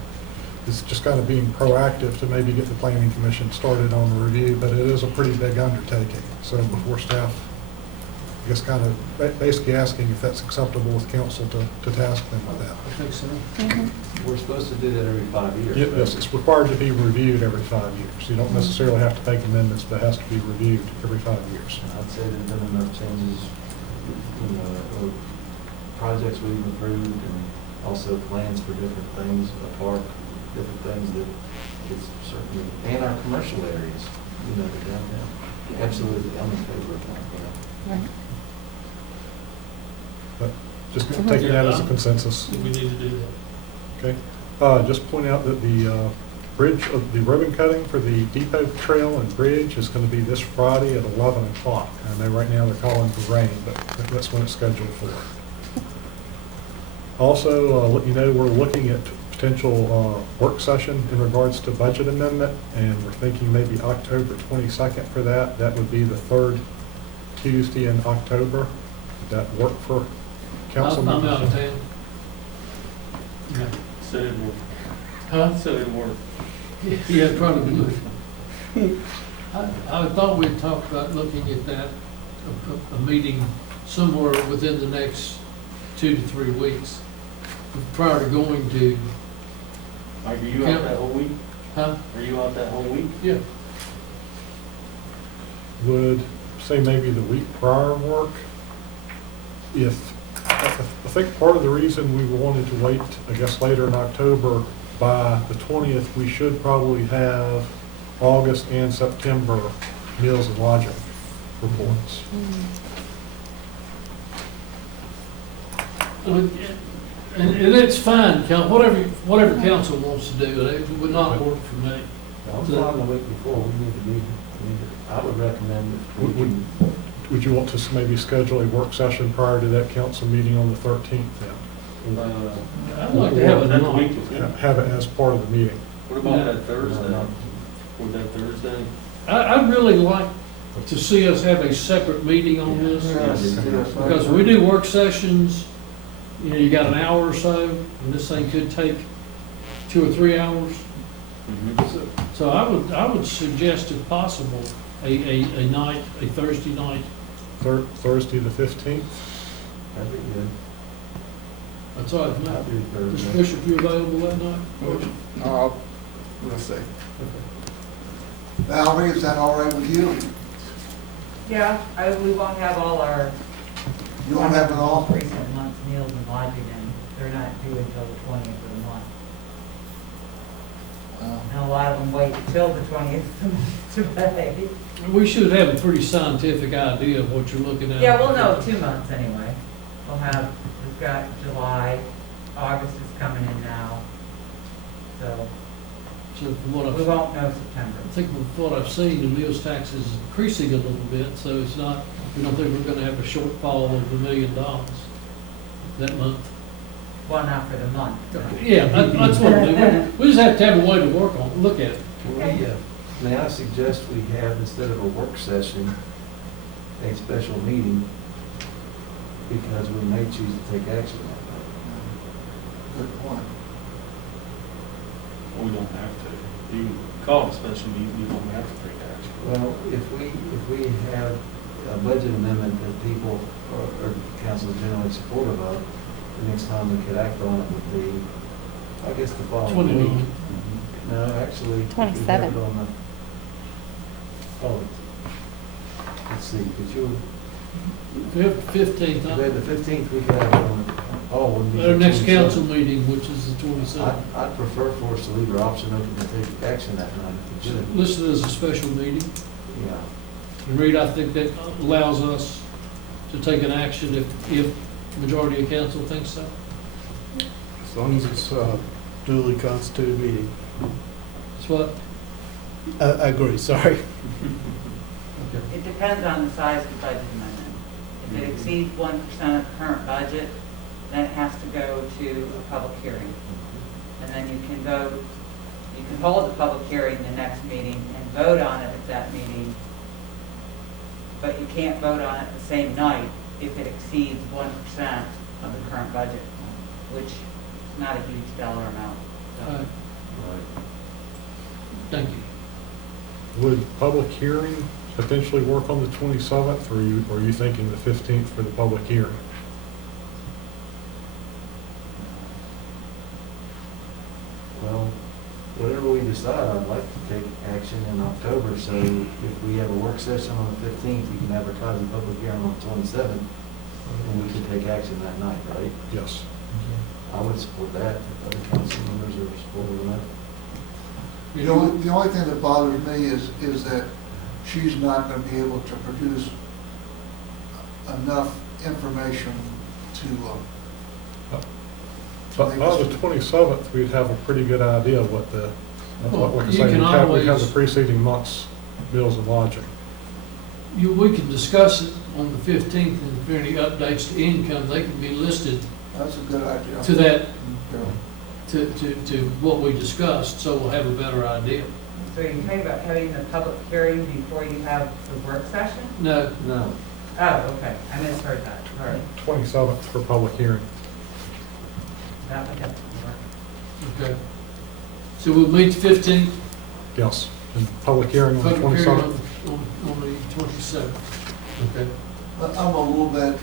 it's just kind of being proactive to maybe get the planning commission started on the review, but it is a pretty big undertaking. So before staff, I guess kind of basically asking if that's acceptable with council to task them with that. I think so. Mhm. We're supposed to do that every 5 years. Yes, right? it's required to be reviewed every 5 years. You don't necessarily have to make amendments, but it has to be reviewed every 5 years. And I'd say there's been enough changes, or projects we've approved, and also plans for different things, a park, different things that it's certainly, and our commercial areas, the downtown. Absolutely, I'm in favor of that, Right. But just taking that as a consensus. We need to do that. Okay. Just point out that the bridge, the ribbon cutting for the Depot Trail and Bridge is going to be this Friday at 11 o'clock. I know right now they're calling for rain, but that's when it's scheduled for. Also, let you know, we're looking at potential work session in regards to budget amendment, and we're thinking maybe October 22nd for that. That would be the third Tuesday in October. Would that work for council? I'm out of town. Yeah. Said it would, Huh? said it would. Yeah, probably would. I thought we'd talked about looking at that, a meeting somewhere within the next 2 to 3 weeks, prior to going to, Are you out that whole week? huh? Are you out that whole week? Yeah. Would say maybe the week prior work. I think part of the reason we wanted to wait, I guess later in October, by the 20th, we should probably have August and September meals and lodging reports. And it's fine, whatever council wants to do, it would not work for me. I'm fine the week before, we need to be, I would recommend that we can. Would you want to maybe schedule a work session prior to that council meeting on the 13th then? I'd like to have That a week before. Have it as part of the meeting. What about that Thursday? Or that Thursday? I'd really like to see us have a separate meeting on this? Yes, yes. Because we do work sessions, you know, you got an hour or so, and this thing could take 2 or 3 hours. So I would suggest, if possible, a night, a Thursday night. Thursday the 15th? That'd be good. That's all right, I'll Matt. do Mr. Thursday. Bishop, you available that night? Let's see. Valerie, is that all right with you? Yeah, we won't have all our. You won't have it all? Recent month's meals and lodging, and they're not due until the 20th of the month. And a lot of them wait till the 20th of the month to pay. We should have a pretty scientific idea of what you're looking at. Yeah, we'll know 2 months anyway. We've got July, August is coming in now. So So from what we I've, won't know September. I think from what I've seen, the meals tax is increasing a little bit, so it's not, we don't think we're gonna have a shortfall of $1 million that month. Well, not for the month. Yeah, that's what I mean. We just have to have a way to work on, look at it. May I suggest we have, instead of a work session, a special meeting, because we may choose to take action that night. Good point. We don't have to. You can call it a special meeting, you don't have to take action. Well, if we have a budget amendment that people or council is generally supportive of, the next time we could act on it would be, I guess, the following week. 29. No, actually. we could have 27. it on the- Oh, let's see, could you, We have the 15th, if we had the 15th, we could have it on, wouldn't be our the next 27th. council meeting, which is the 27th. I'd prefer for us to leave our option open to take action that night if we could. Listed as a special meeting. Yeah. And Reed, I think that allows us to take an action if majority of council thinks so. As long as it's a duly constituted meeting. That's what, I agree, sorry. It depends on the size of the budget amendment. If it exceeds 1% of the current budget, then it has to go to a public hearing. And then you can vote, you can hold the public hearing the next meeting and vote on it at that meeting, but you can't vote on it the same night if it exceeds 1% of the current budget, which is not a huge dollar amount. So- all right, thank you. Would public hearing potentially work on the 27th, or are you thinking the 15th for the public hearing? Well, whatever we decide, I'd like to take action in October, so if we have a work session on the 15th, we can advertise a public hearing on the 27th, and we can take action that night, right? Yes. I would support that, if other council members are supportive of that. The only thing that bothers me is that she's not going to be able to produce enough information to But by the 27th, we'd have a pretty good idea of what the, Well, like I you say, can we'd have always- the preceding month's bills and lodging. We can discuss it on the 15th, and if there are any updates to income, they can be listed That's a good idea. to that, Yeah. to what we discussed, so we'll have a better idea. So you're talking about having the public hearing before you have the work session? No, No. Oh, okay, I misheard that, sorry. 27th for public hearing. That would definitely work. okay. So we'll meet the 15th, Yes, and public hearing on the public hearing 27th. on the 27th. Okay. I'm a little bit,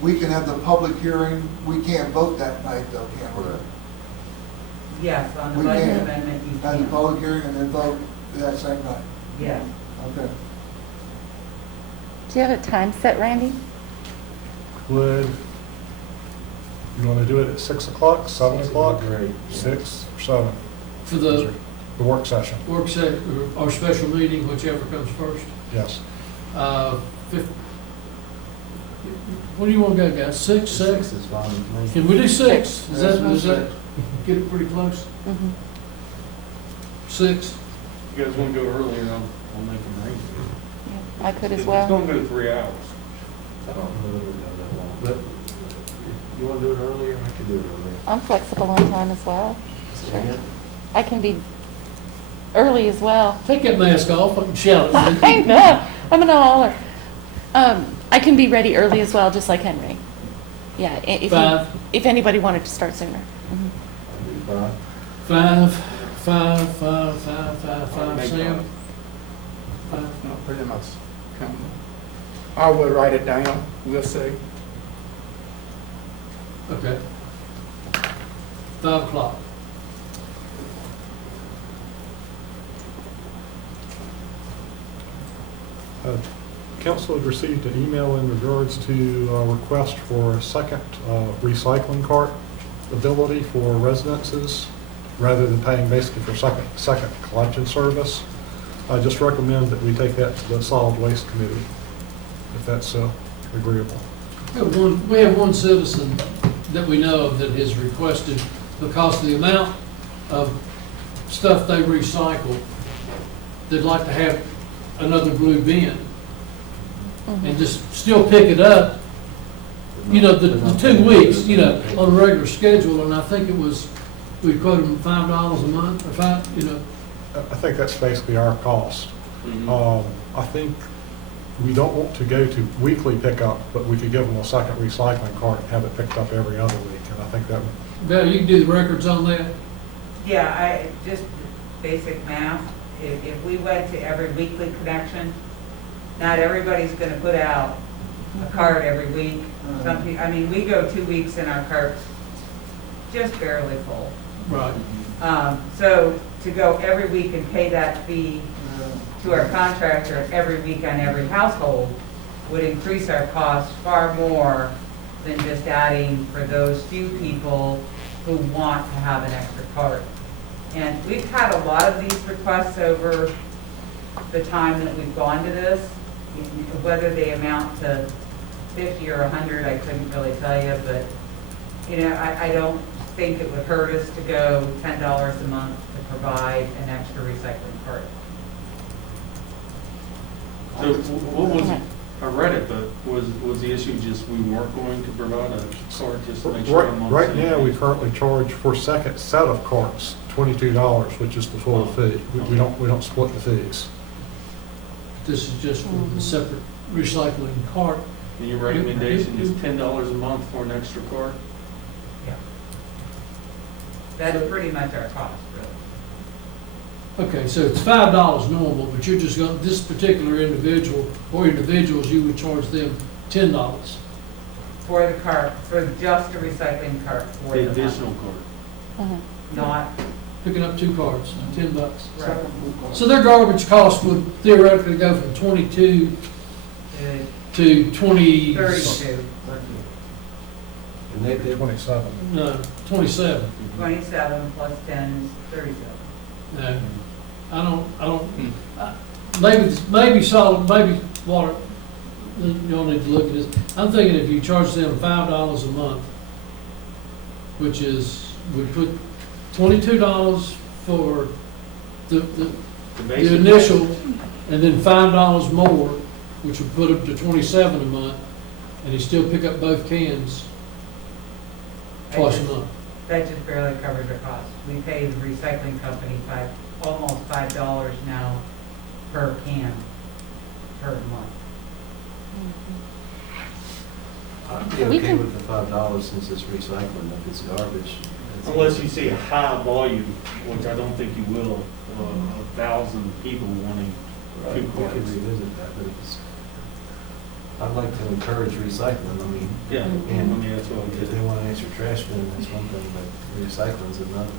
we can have the public hearing, we can't vote that night though, can we? Yes, on the We budget can. amendment, you Have the can. public hearing and then vote that same night. Yes. Okay. Do you have a time set, Randy? Would, you want to do it at 6 o'clock, 7 o'clock, Great. 6 or 7? For the The work session, work session, or special meeting, whichever comes first. yes. What do you want to go, guys? 6, 7? 6 is fine with me. Can we do 6? Is that, That's is that, six. get it pretty close? Mm-hmm. 6? You guys want to go earlier, I'll make them arrange. I could as It's well. going to go 3 hours. I don't know that we're going that long, but if you want to do it earlier, I can do it earlier. I'm flexible on time as well. Say again? I can be early as well. Take that mask off, I can shout at you. I know. I'm gonna holler. I can be ready early as well, just like Henry. Yeah, if anybody wanted to start sooner. Mhm. Five, Sam? Not pretty much. I will write it down, we'll see. Okay. 5 o'clock. Council had received an email in regards to a request for a second recycling cart ability for residences, rather than paying basically for second collection service. I just recommend that we take that to the Solid Waste Committee, if that's agreeable. We have one citizen that we know of that has requested, because of the amount of stuff they recycle, they'd like to have another blue bin and just still pick it up, you know, the 2 weeks, you know, on a regular schedule. And I think it was, we quoted them $5 a month, or five, you know. I think that's basically our cost. I think we don't want to go to weekly pickup, but we could give them a second recycling cart and have it picked up every other week, and I think that would... Val, you can do the records on that? Yeah, just basic math. If we went to every weekly connection, not everybody's gonna put out a cart every week. Some people, I mean, we go 2 weeks and our cart's just barely full. Right. So to go every week and pay that fee to our contractor every week on every household would increase our cost far more than just adding for those few people who want to have an extra cart. And we've had a lot of these requests over the time that we've gone to this. Whether they amount to 50 or 100, I couldn't really tell you, but you know, I don't think it would hurt us to go $10 a month to provide an extra recycling cart. So what was, I read it, but was the issue just we weren't going to provide a cart just to make sure I'm on the Right same now, we page? currently charge for second set of carts $22, which is the full fee. We don't split the fees. This is just for the separate recycling cart. And your recommendation is $10 a month for an extra cart? Yeah. That's pretty much our cost, really. Okay, so it's $5 normal, but you're just going, this particular individual or individuals, you would charge them $10. For the cart, for just a recycling cart for The the additional month. cart? Not, Picking up 2 carts, $10. right. So their garbage cost would theoretically go from 22 to 20. 32. And they did 27. No, 27. 27 plus 10 is 37. No, I don't, maybe solid, maybe water, y'all need to look at this. I'm thinking if you charge them $5 a month, which is, would put $22 for the initial, and then $5 more, which would put him to $27 a month, and he still pick up both cans twice a month. That just barely covers our cost. We pay the recycling company almost $5 now per can per month. I'd be okay with the $5 since it's recycling. If it's garbage. Unless you see a high volume, which I don't think you will, 1,000 people wanting Right, 2 we carts. could revisit that, but it's, I'd like to encourage recycling. I mean, Yeah, and that's what we if did. they want an extra trash bin, that's one thing, but recycling's another.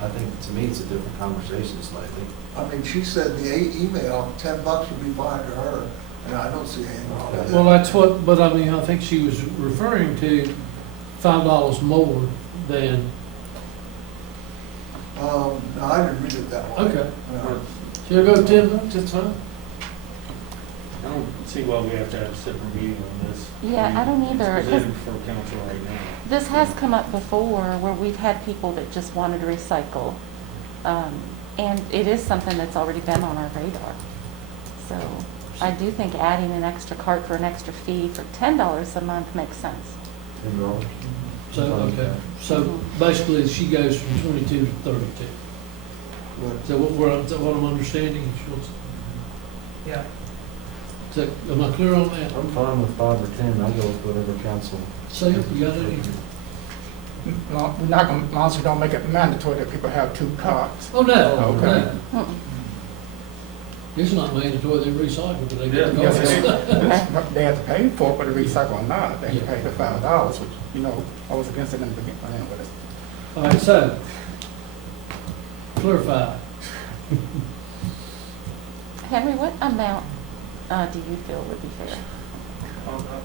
I think, to me, it's a different conversation slightly. I mean, she said the email, $10 would be fine to her, and I don't see anything wrong with that. Well, that's what, but I mean, I think she was referring to $5 more than, No, I didn't read it that way. okay. No. She'll go $10, that's fine. I don't see why we have to have a separate meeting on this. Yeah, I don't either. It's presented for council right now. This has come up before where we've had people that just wanted to recycle. And it is something that's already been on our radar. So I do think adding an extra cart for an extra fee for $10 a month makes sense. $10. So, okay, so basically she goes from 22 to 32. So is that what I'm understanding? She wants- Yeah. Am I clear on that? I'm fine with 5 or 10, I'll go with whatever council. Sam, you got any? We're not going, as long as we don't make it mandatory that people have 2 cars. Oh, no. Okay. No. It's not mandatory they recycle, but they get the Yes, cars. they have to pay for it, but the recycle or not, they have to pay the $5, which, you know, I was against it in the beginning, but anyway. All right, so, clarify. Henry, what amount do you feel would be fair?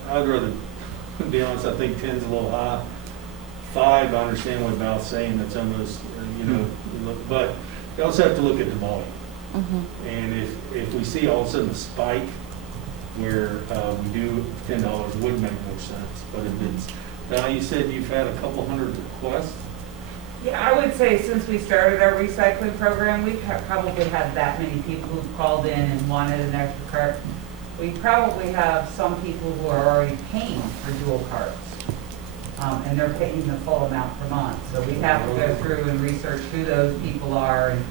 I'd rather, to be honest, I think 10's a little high. 5, I understand what Val's saying, that's almost, but you also have to look at the volume. Mhm. And if we see all of a sudden a spike where we do $10 would make more sense, but if it's, Val, you said you've had a couple hundred requests? Yeah, I would say since we started our recycling program, we've probably had that many people who've called in and wanted an extra cart. We probably have some people who are already paying for dual carts, and they're paying the full amount per month. So we have to go through and research who those people are and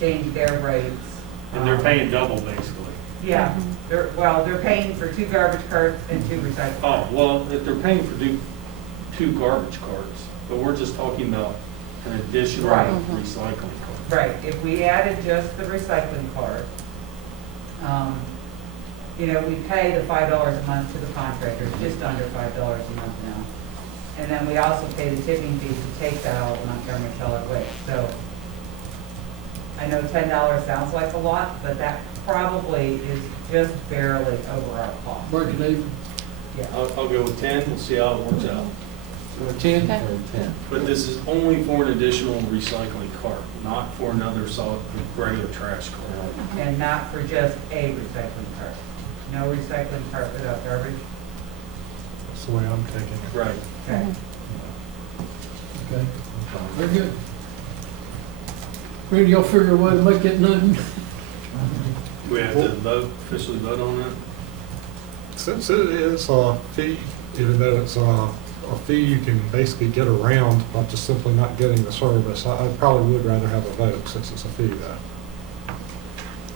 change their rates. And they're paying double, basically. Yeah, they're paying for 2 garbage carts and 2 recycling. Oh, well, if they're paying for 2 garbage carts, but we're just talking about an additional Right. recycling cart. Right, if we added just the recycling cart, we pay the $5 a month to the contractor, just under $5 a month now. And then we also pay the tipping fee to take that out of Montgomery solid waste. So I know $10 sounds like a lot, but that probably is just barely over our cost. Break it even. Yeah. I'll go with 10, we'll see how it works out. 10? Okay. Or 10. But this is only for an additional recycling cart, not for another solid, regular trash cart. And not for just a recycling cart. No recycling cart without garbage. That's the way I'm taking it. Right. Okay. Okay, very good. Randy, y'all figure a way to make it nothing? We have to vote, officially vote on that? Since it is a fee, even though it's a fee you can basically get around by just simply not getting the service, I probably would rather have a vote since it's a fee though.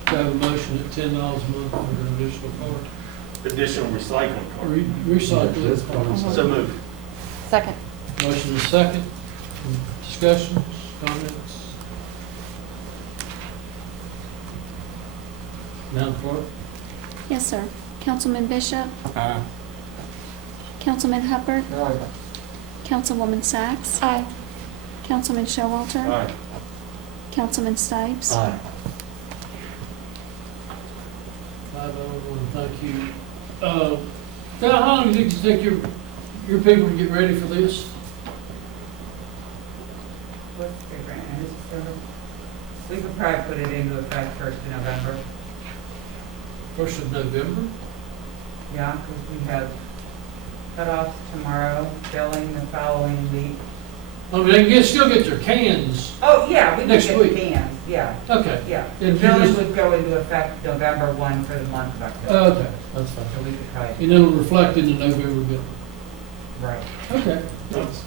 To have a motion at $10 a month for an additional card. Additional recycling cart. Recycling. So moved. Second. Motion is second. Discussions, comments? Madam Clerk? Yes, sir. Councilman Bishop? Councilman Hubbard? Councilwoman Sacks? Aye. Councilman Showalter? Aye. Councilman Stipes? Aye. 501, thank you. Val, how long do you think it take your people to get ready for this? What's the grant? We could probably put it into effect 1st of November. 1st of November? Yeah, because we have cutoffs tomorrow, billing the following week. I mean, they can still get their cans. Oh, yeah, we could Next get week. the cans, yeah. Okay. Yeah, the And you billing just- would go into effect November 1 for the month of October. Okay, that's fine. So we could probably, And it'll reflect in the November bill. right. Okay,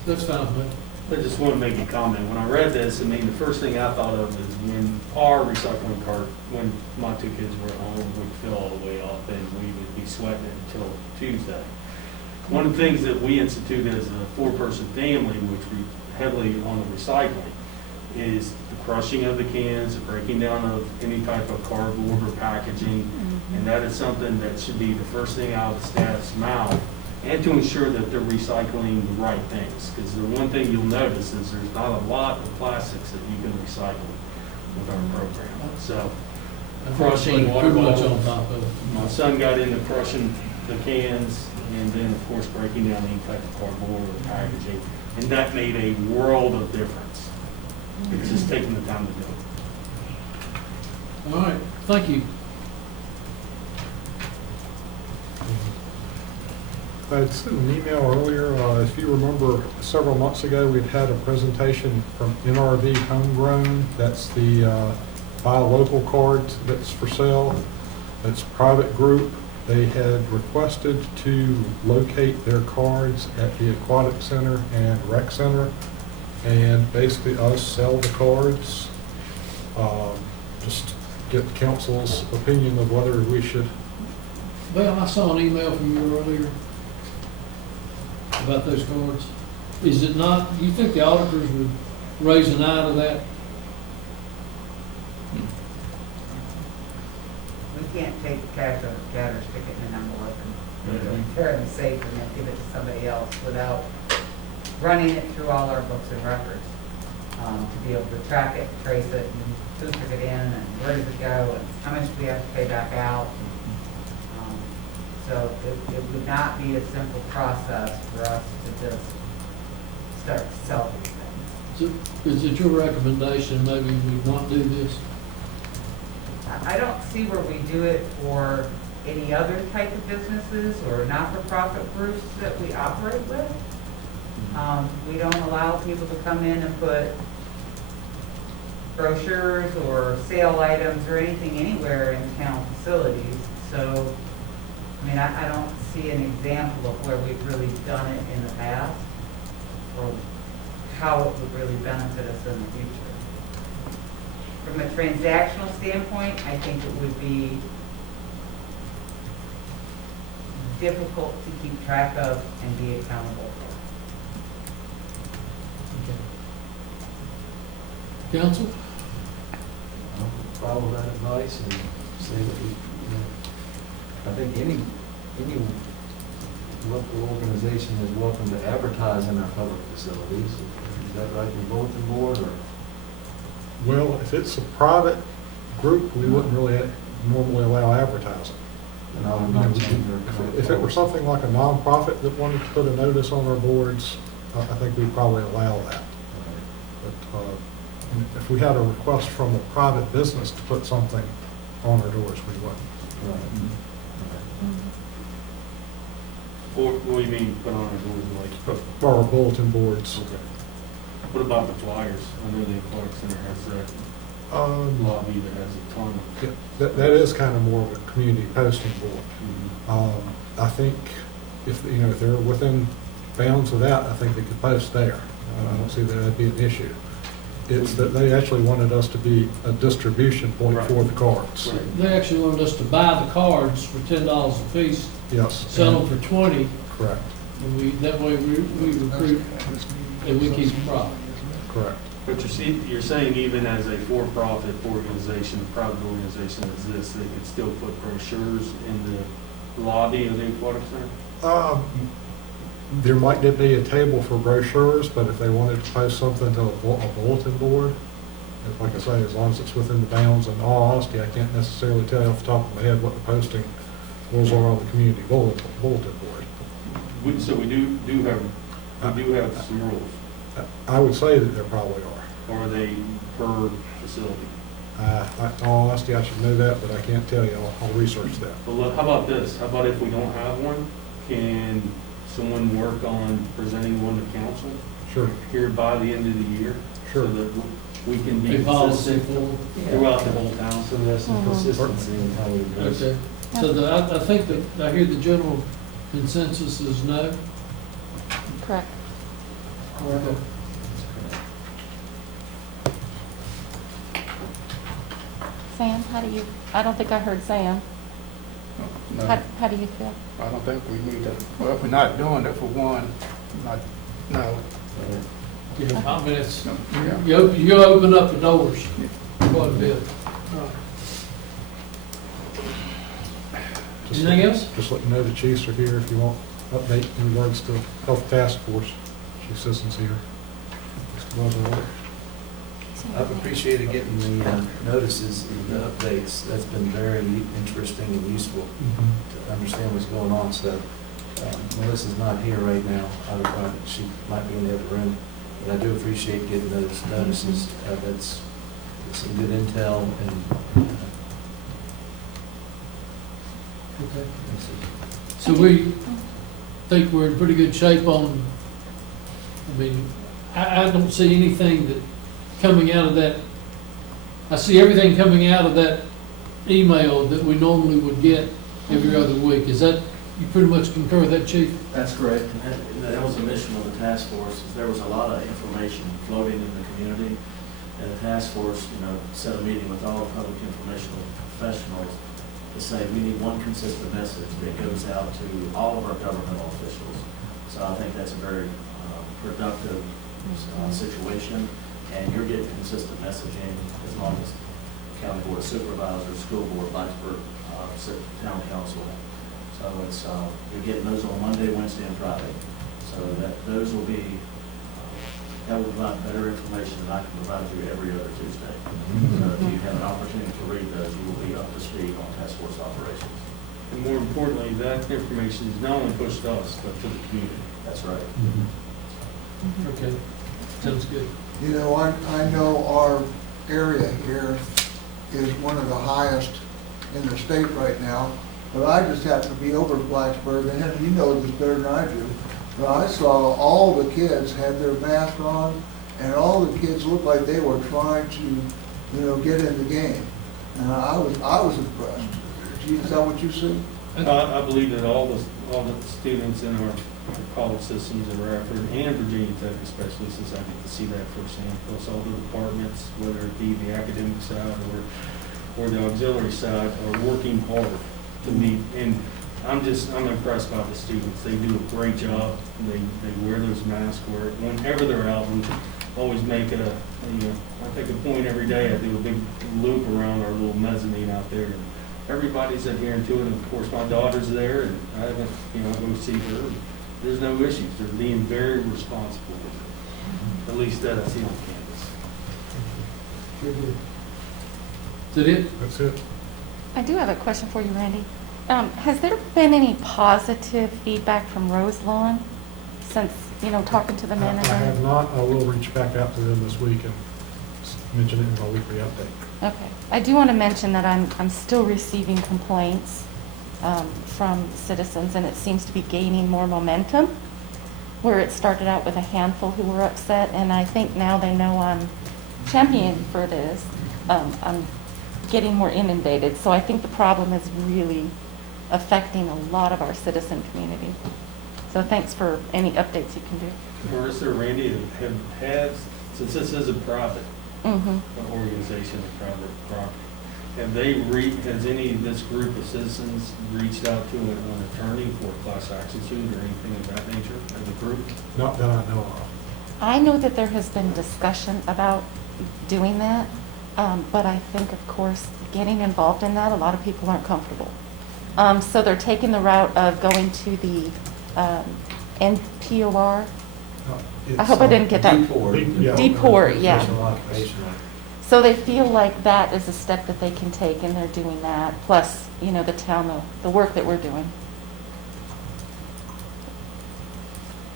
that's fine, man. I just want to make a comment. When I read this, I mean, the first thing I thought of is when our recycling cart, when my 2 kids were at home, would fill all the way up and we would be sweating it until Tuesday. One of the things that we instituted as a 4-person family, which we heavily on the recycling, is the crushing of the cans, the breaking down of any type of cardboard or packaging. And that is something that should be the first thing out of the staff's mouth, and to ensure that they're recycling the right things. Because the one thing you'll notice is there's not a lot of plastics that you can recycle with our program. So crushing, water Pretty much bottles. on top of it. My son got into crushing the cans and then, of course, breaking down any type of cardboard or packaging. And that made a world of difference. It's just taking the time to do it. All right, thank you. I had sent an email earlier, if you remember, several months ago, we'd had a presentation from NRV Homegrown. That's the buy local card that's for sale. It's a private group. They had requested to locate their cards at the Aquatic Center and Rec Center, and basically us sell the cards. Just get council's opinion of whether we should Well, I saw an email from you earlier about those cards. Is it not, do you think the auditors would raise an eye to that? We can't take cash out of the counter, stick it in an envelope and tear it in the safe and then give it to somebody else without running it through all our books and records. To be able to track it, trace it, and who took it in, and where does it go, and how much do we have to pay back out. So it would not be a simple process for us to just start to sell these things. Is it your recommendation maybe we not do this? I don't see where we do it for any other type of businesses or not-for-profit groups that we operate with. We don't allow people to come in and put brochures or sale items or anything anywhere in town facilities. So, I mean, I don't see an example of where we've really done it in the past or how it would really benefit us in the future. From a transactional standpoint, I think it would be difficult to keep track of and be accountable for. Council? I'll follow that advice and say that we, I think any local organization is welcome to advertise in our public facilities. Is that right, your bulletin board, or? Well, if it's a private group, we wouldn't really normally allow advertising. If it were something like a nonprofit that wanted to put a notice on our boards, I think we'd probably allow that. But if we had a request from a private business to put something on our doors, we wouldn't. What do you mean, put on our doors, like? Or our bulletin boards. Okay. What about the flyers? I know the Aquatic Center has that lobby that has a ton of. Yeah, that is kind of more of a community posting board. I think if they're within bounds of that, I think they could post there. I don't see that that'd be an issue. It's that they actually wanted us to be a distribution point for the cards. Right. They actually wanted us to buy the cards for $10 a piece. Yes. Sell them for 20. Correct. And that way we recruit and we keep the profit. Correct. But you're saying even as a for-profit organization, a private organization as this, they could still put brochures in the lobby of the Aquatic Center? There might be a table for brochures, but if they wanted to post something to a bulletin board, like I say, as long as it's within the bounds, in all honesty, I can't necessarily tell you off the top of my head what the posting rules are on the community bulletin board. So we do have some rules. I would say that there probably are. Or are they per facility? In all honesty, I should know that, but I can't tell you. I'll research that. Well, look, how about this? How about if we don't have one, can someone work on presenting one to council? Sure. Here by the end of the year? Sure. So that we can be A policy consistent throughout the whole town. So there's some consistency in how we address it. Okay. So I think that I hear the general consensus is no. Correct. Okay. Sam, how do you, I don't think I heard Sam. No, How do you feel? I don't think we need to, well, if we're not doing it for one, no. Yeah, I mean, it's, Yeah. you open up the doors quite a bit. Anything else? Just let you know the chiefs are here if you want update in regards to Health Task Force. Chief Sisson's here. I've appreciated getting the notices and the updates. That's been very interesting and useful to understand what's going on. So Melissa's not here right now. She might be in the other room. But I do appreciate getting those notices. That's some good intel and Okay. So we think we're in pretty good shape on, I mean, I don't see anything that coming out of that, I see everything coming out of that email that we normally would get every other week. Is that, you pretty much concur with that, Chief? That's correct. And that was a mission of the task force. There was a lot of information floating in the community. And the task force, set a meeting with all public informational professionals to say we need one consistent message that goes out to all of our governmental officials. So I think that's a very productive situation, and you're getting consistent messaging as long as County Board of Supervisors, School Board, Blacksburg, Town Council. So it's, you're getting those on Monday, Wednesday, and Friday. So that those will be, that will provide better information than I can provide you every other Tuesday. So if you have an opportunity to read those, you will be up to speed on task force operations. And more importantly, that information is not only pushed to us, but to the community. That's right. Okay, sounds good. You know, I know our area here is one of the highest in the state right now, but I just happen to be over at Blacksburg, and Henry, you know this better than I do, but I saw all the kids had their mask on, and all the kids looked like they were trying to, you know, get in the game. And I was impressed. Is that what you see? I believe that all the students in our college systems in Radford and Virginia Tech especially, since I get to see that firsthand, plus all the departments, whether it be the academic side or the auxiliary side, are working hard to meet. And I'm impressed by the students. They do a great job. They wear those masks whenever they're out. And always make I take a point every day. I do a big loop around our little mezzanine out there. And everybody's adhering to it. And of course, my daughter's there, and I haven't, I go see her. There's no issues. They're being very responsible with it. At least that I see on campus. Is that it? That's it. I do have a question for you, Randy. Has there been any positive feedback from Roselawn since, talking to the manager? I have not. I will reach back out to them this week and mention it in my weekly update. Okay. I do want to mention that I'm still receiving complaints from citizens, and it seems to be gaining more momentum, where it started out with a handful who were upset, and I think now they know I'm championing for this. I'm getting more inundated, so I think the problem is really affecting a lot of our citizen community. So thanks for any updates you can do. Marissa or Randy have since this is a private organization, a private property, has any of this group of citizens reached out to an attorney for a class action suit or anything of that nature as a group? Not that I know of. I know that there has been discussion about doing that, but I think, of course, getting involved in that, a lot of people aren't comfortable. So they're taking the route of going to the NPOR. I hope I didn't get that. Deport, yeah. So they feel like that is a step that they can take, and they're doing that. Plus, the town, the work that we're doing.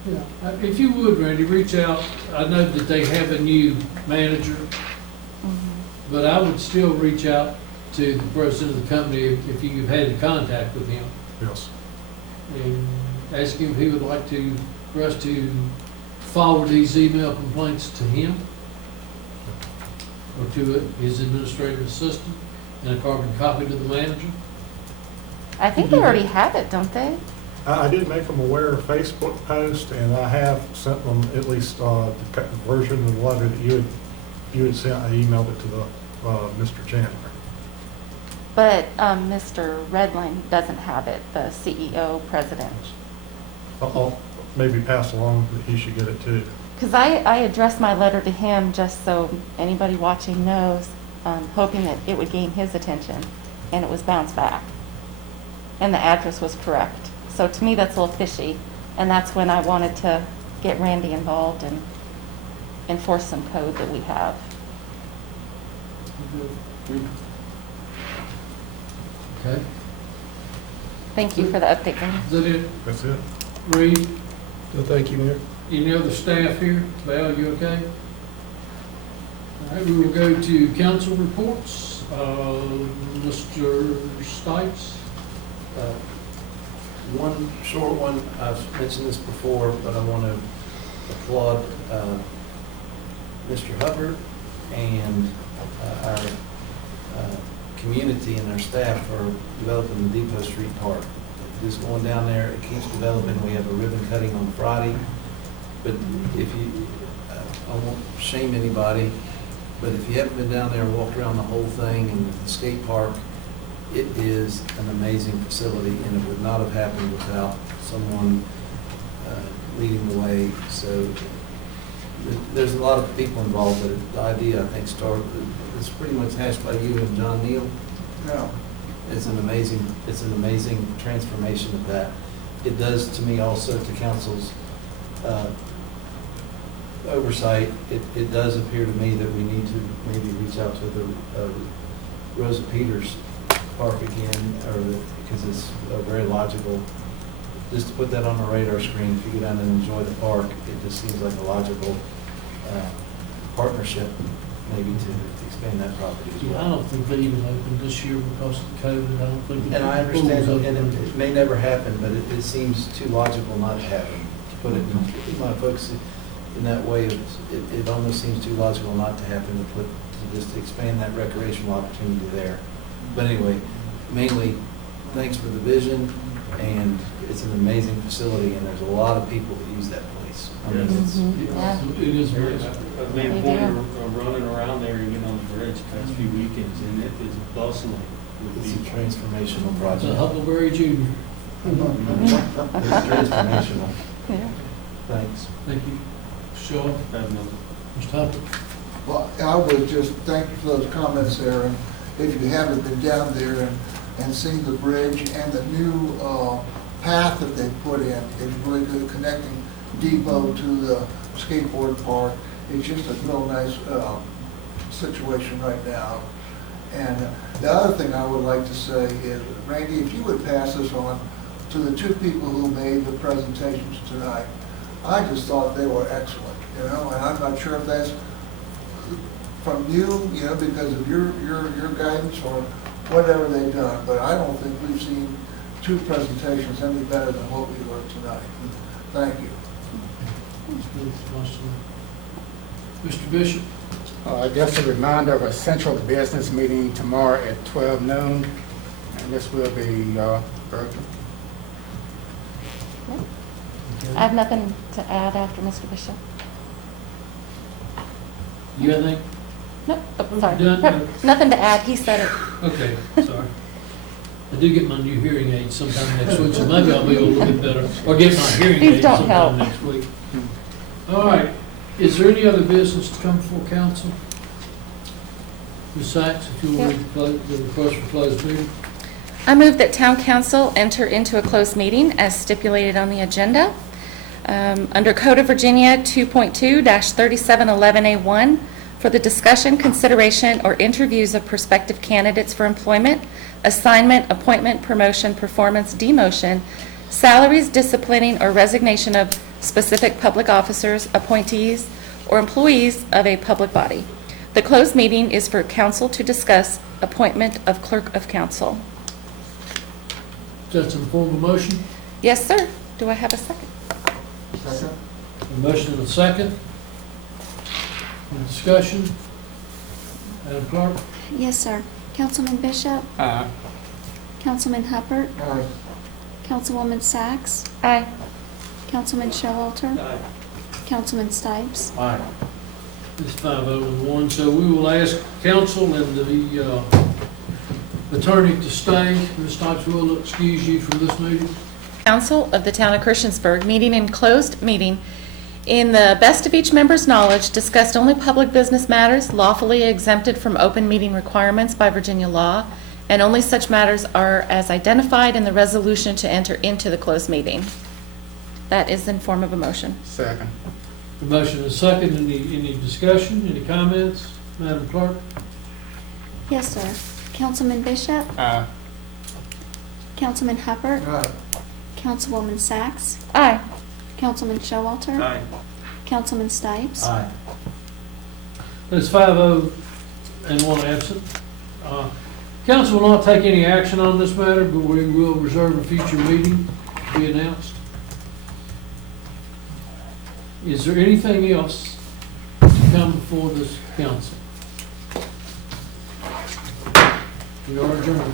Yeah. If you would, Randy, reach out. I know that they have a new manager, but I would still reach out to the president of the company if you've had contact with him. Yes. And ask him if he would like for us to forward these email complaints to him or to his administrative assistant and a carbon copy to the manager. I think they already have it, don't they? I did make them aware of Facebook post, and I have sent them at least the version of the letter that you had sent. I emailed it to the Mr. Chandler. But Mr. Redline doesn't have it, the CEO, president. I'll maybe pass along that he should get it too. Because I addressed my letter to him just so anybody watching knows, hoping that it would gain his attention, and it was bounced back. And the address was correct. So to me, that's a little fishy, and that's when I wanted to get Randy involved and enforce some code that we have. Okay. Thank you for the update, Randy. Is that it? That's it. Reed? No, thank you, Mayor. Any other staff here? Val, you okay? All right, we will go to council reports. Mr. Stites? One short one, I've mentioned this before, but I want to applaud Mr. Hubbard and our community and our staff for developing the Depot Street Park. Just going down there, it keeps developing. We have a ribbon cutting on Friday. But if you, I won't shame anybody, but if you haven't been down there and walked around the whole thing and the skate park, it is an amazing facility, and it would not have happened without someone leading the way. So there's a lot of people involved, but the idea, I think, it's pretty much hatched by you and John Neal. Yeah. It's an amazing transformation of that. It does to me also, to council's oversight, it does appear to me that we need to maybe reach out to the Rosa Peters Park again, because it's very logical. Just to put that on the radar screen, if you go down and enjoy the park, it just seems like a logical partnership, maybe to expand that property as Yeah, I well. don't think they even opened this year because of COVID. I don't think. And I understand, and it may never happen, but it seems too logical not to happen. To put it, my folks, in that way, it almost seems too logical not to happen to just expand that recreational opportunity there. But anyway, mainly, thanks for the vision, and it's an amazing facility, and there's a lot of people that use that place. I mean, It is amazing. I've made a point of running around there and getting on the bridge the past few weekends, and it is bustling with It's a people. transformational It's a project. Huckleberry Junior. It's transformational. Yeah. Thanks. Thank you. Shaw, Have no- Mr. Hopper. Well, I would just thank you for those comments there, and if you haven't been down there and seen the bridge and the new path that they put in, is really good, connecting Depot to the skateboard park. It's just a real nice situation right now. And the other thing I would like to say is, Randy, if you would pass this on to the two people who made the presentations tonight, I just thought they were excellent, and I'm not sure if that's from you, because of your guidance or whatever they've done, but I don't think we've seen two presentations any better than what we heard tonight. Thank you. Mr. Bishop? Just a reminder of a central business meeting tomorrow at 12 noon, and this will be virtual. I have nothing to add after Mr. Bishop. You got anything? Nope, oh, sorry. Done? Nothing to add, he said it. Okay, sorry. I do get my new hearing aids sometime next week, so maybe I'll be a little bit better. Or get my hearing These aids don't sometime help. next week. All right. Is there any other business to come before council? Ms. Sachs, if you will read the request for closed meeting. I move that town council enter into a closed meeting as stipulated on the agenda. Under Code of Virginia 2.2-3711A1 for the discussion, consideration, or interviews of prospective candidates for employment, assignment, appointment, promotion, performance, demotion, salaries, disciplining, or resignation of specific public officers, appointees, or employees of a public body. The closed meeting is for council to discuss appointment of clerk of council. That's in the form of a motion. Yes, sir. Do I have a second? Second. A motion and a second. Any discussion? Madam Clerk? Yes, sir. Councilman Bishop? Councilman Hubbard? Aye. Councilwoman Sachs? Aye. Councilman Showalter? Aye. Councilman Stipes? Aye. It's 5-0-1, so we will ask council and the attorney to stay. Ms. Stipes will excuse you from this meeting. Council of the Town of Christiansburg, meeting in closed meeting, in the best of each member's knowledge, discussed only public business matters lawfully exempted from open meeting requirements by Virginia law, and only such matters are as identified in the resolution to enter into the closed meeting. That is in form of a motion. Second. The motion is second. Any discussion, any comments? Madam Clerk? Yes, sir. Councilman Bishop? Councilman Hubbard? Aye. Councilwoman Sachs? Aye. Councilman Showalter? Aye. Councilman Stipes? Aye. It's 5-0 and 1 absent. Council will not take any action on this matter, but we will reserve a future meeting to be announced. Is there anything else to come before this council? We are adjourned.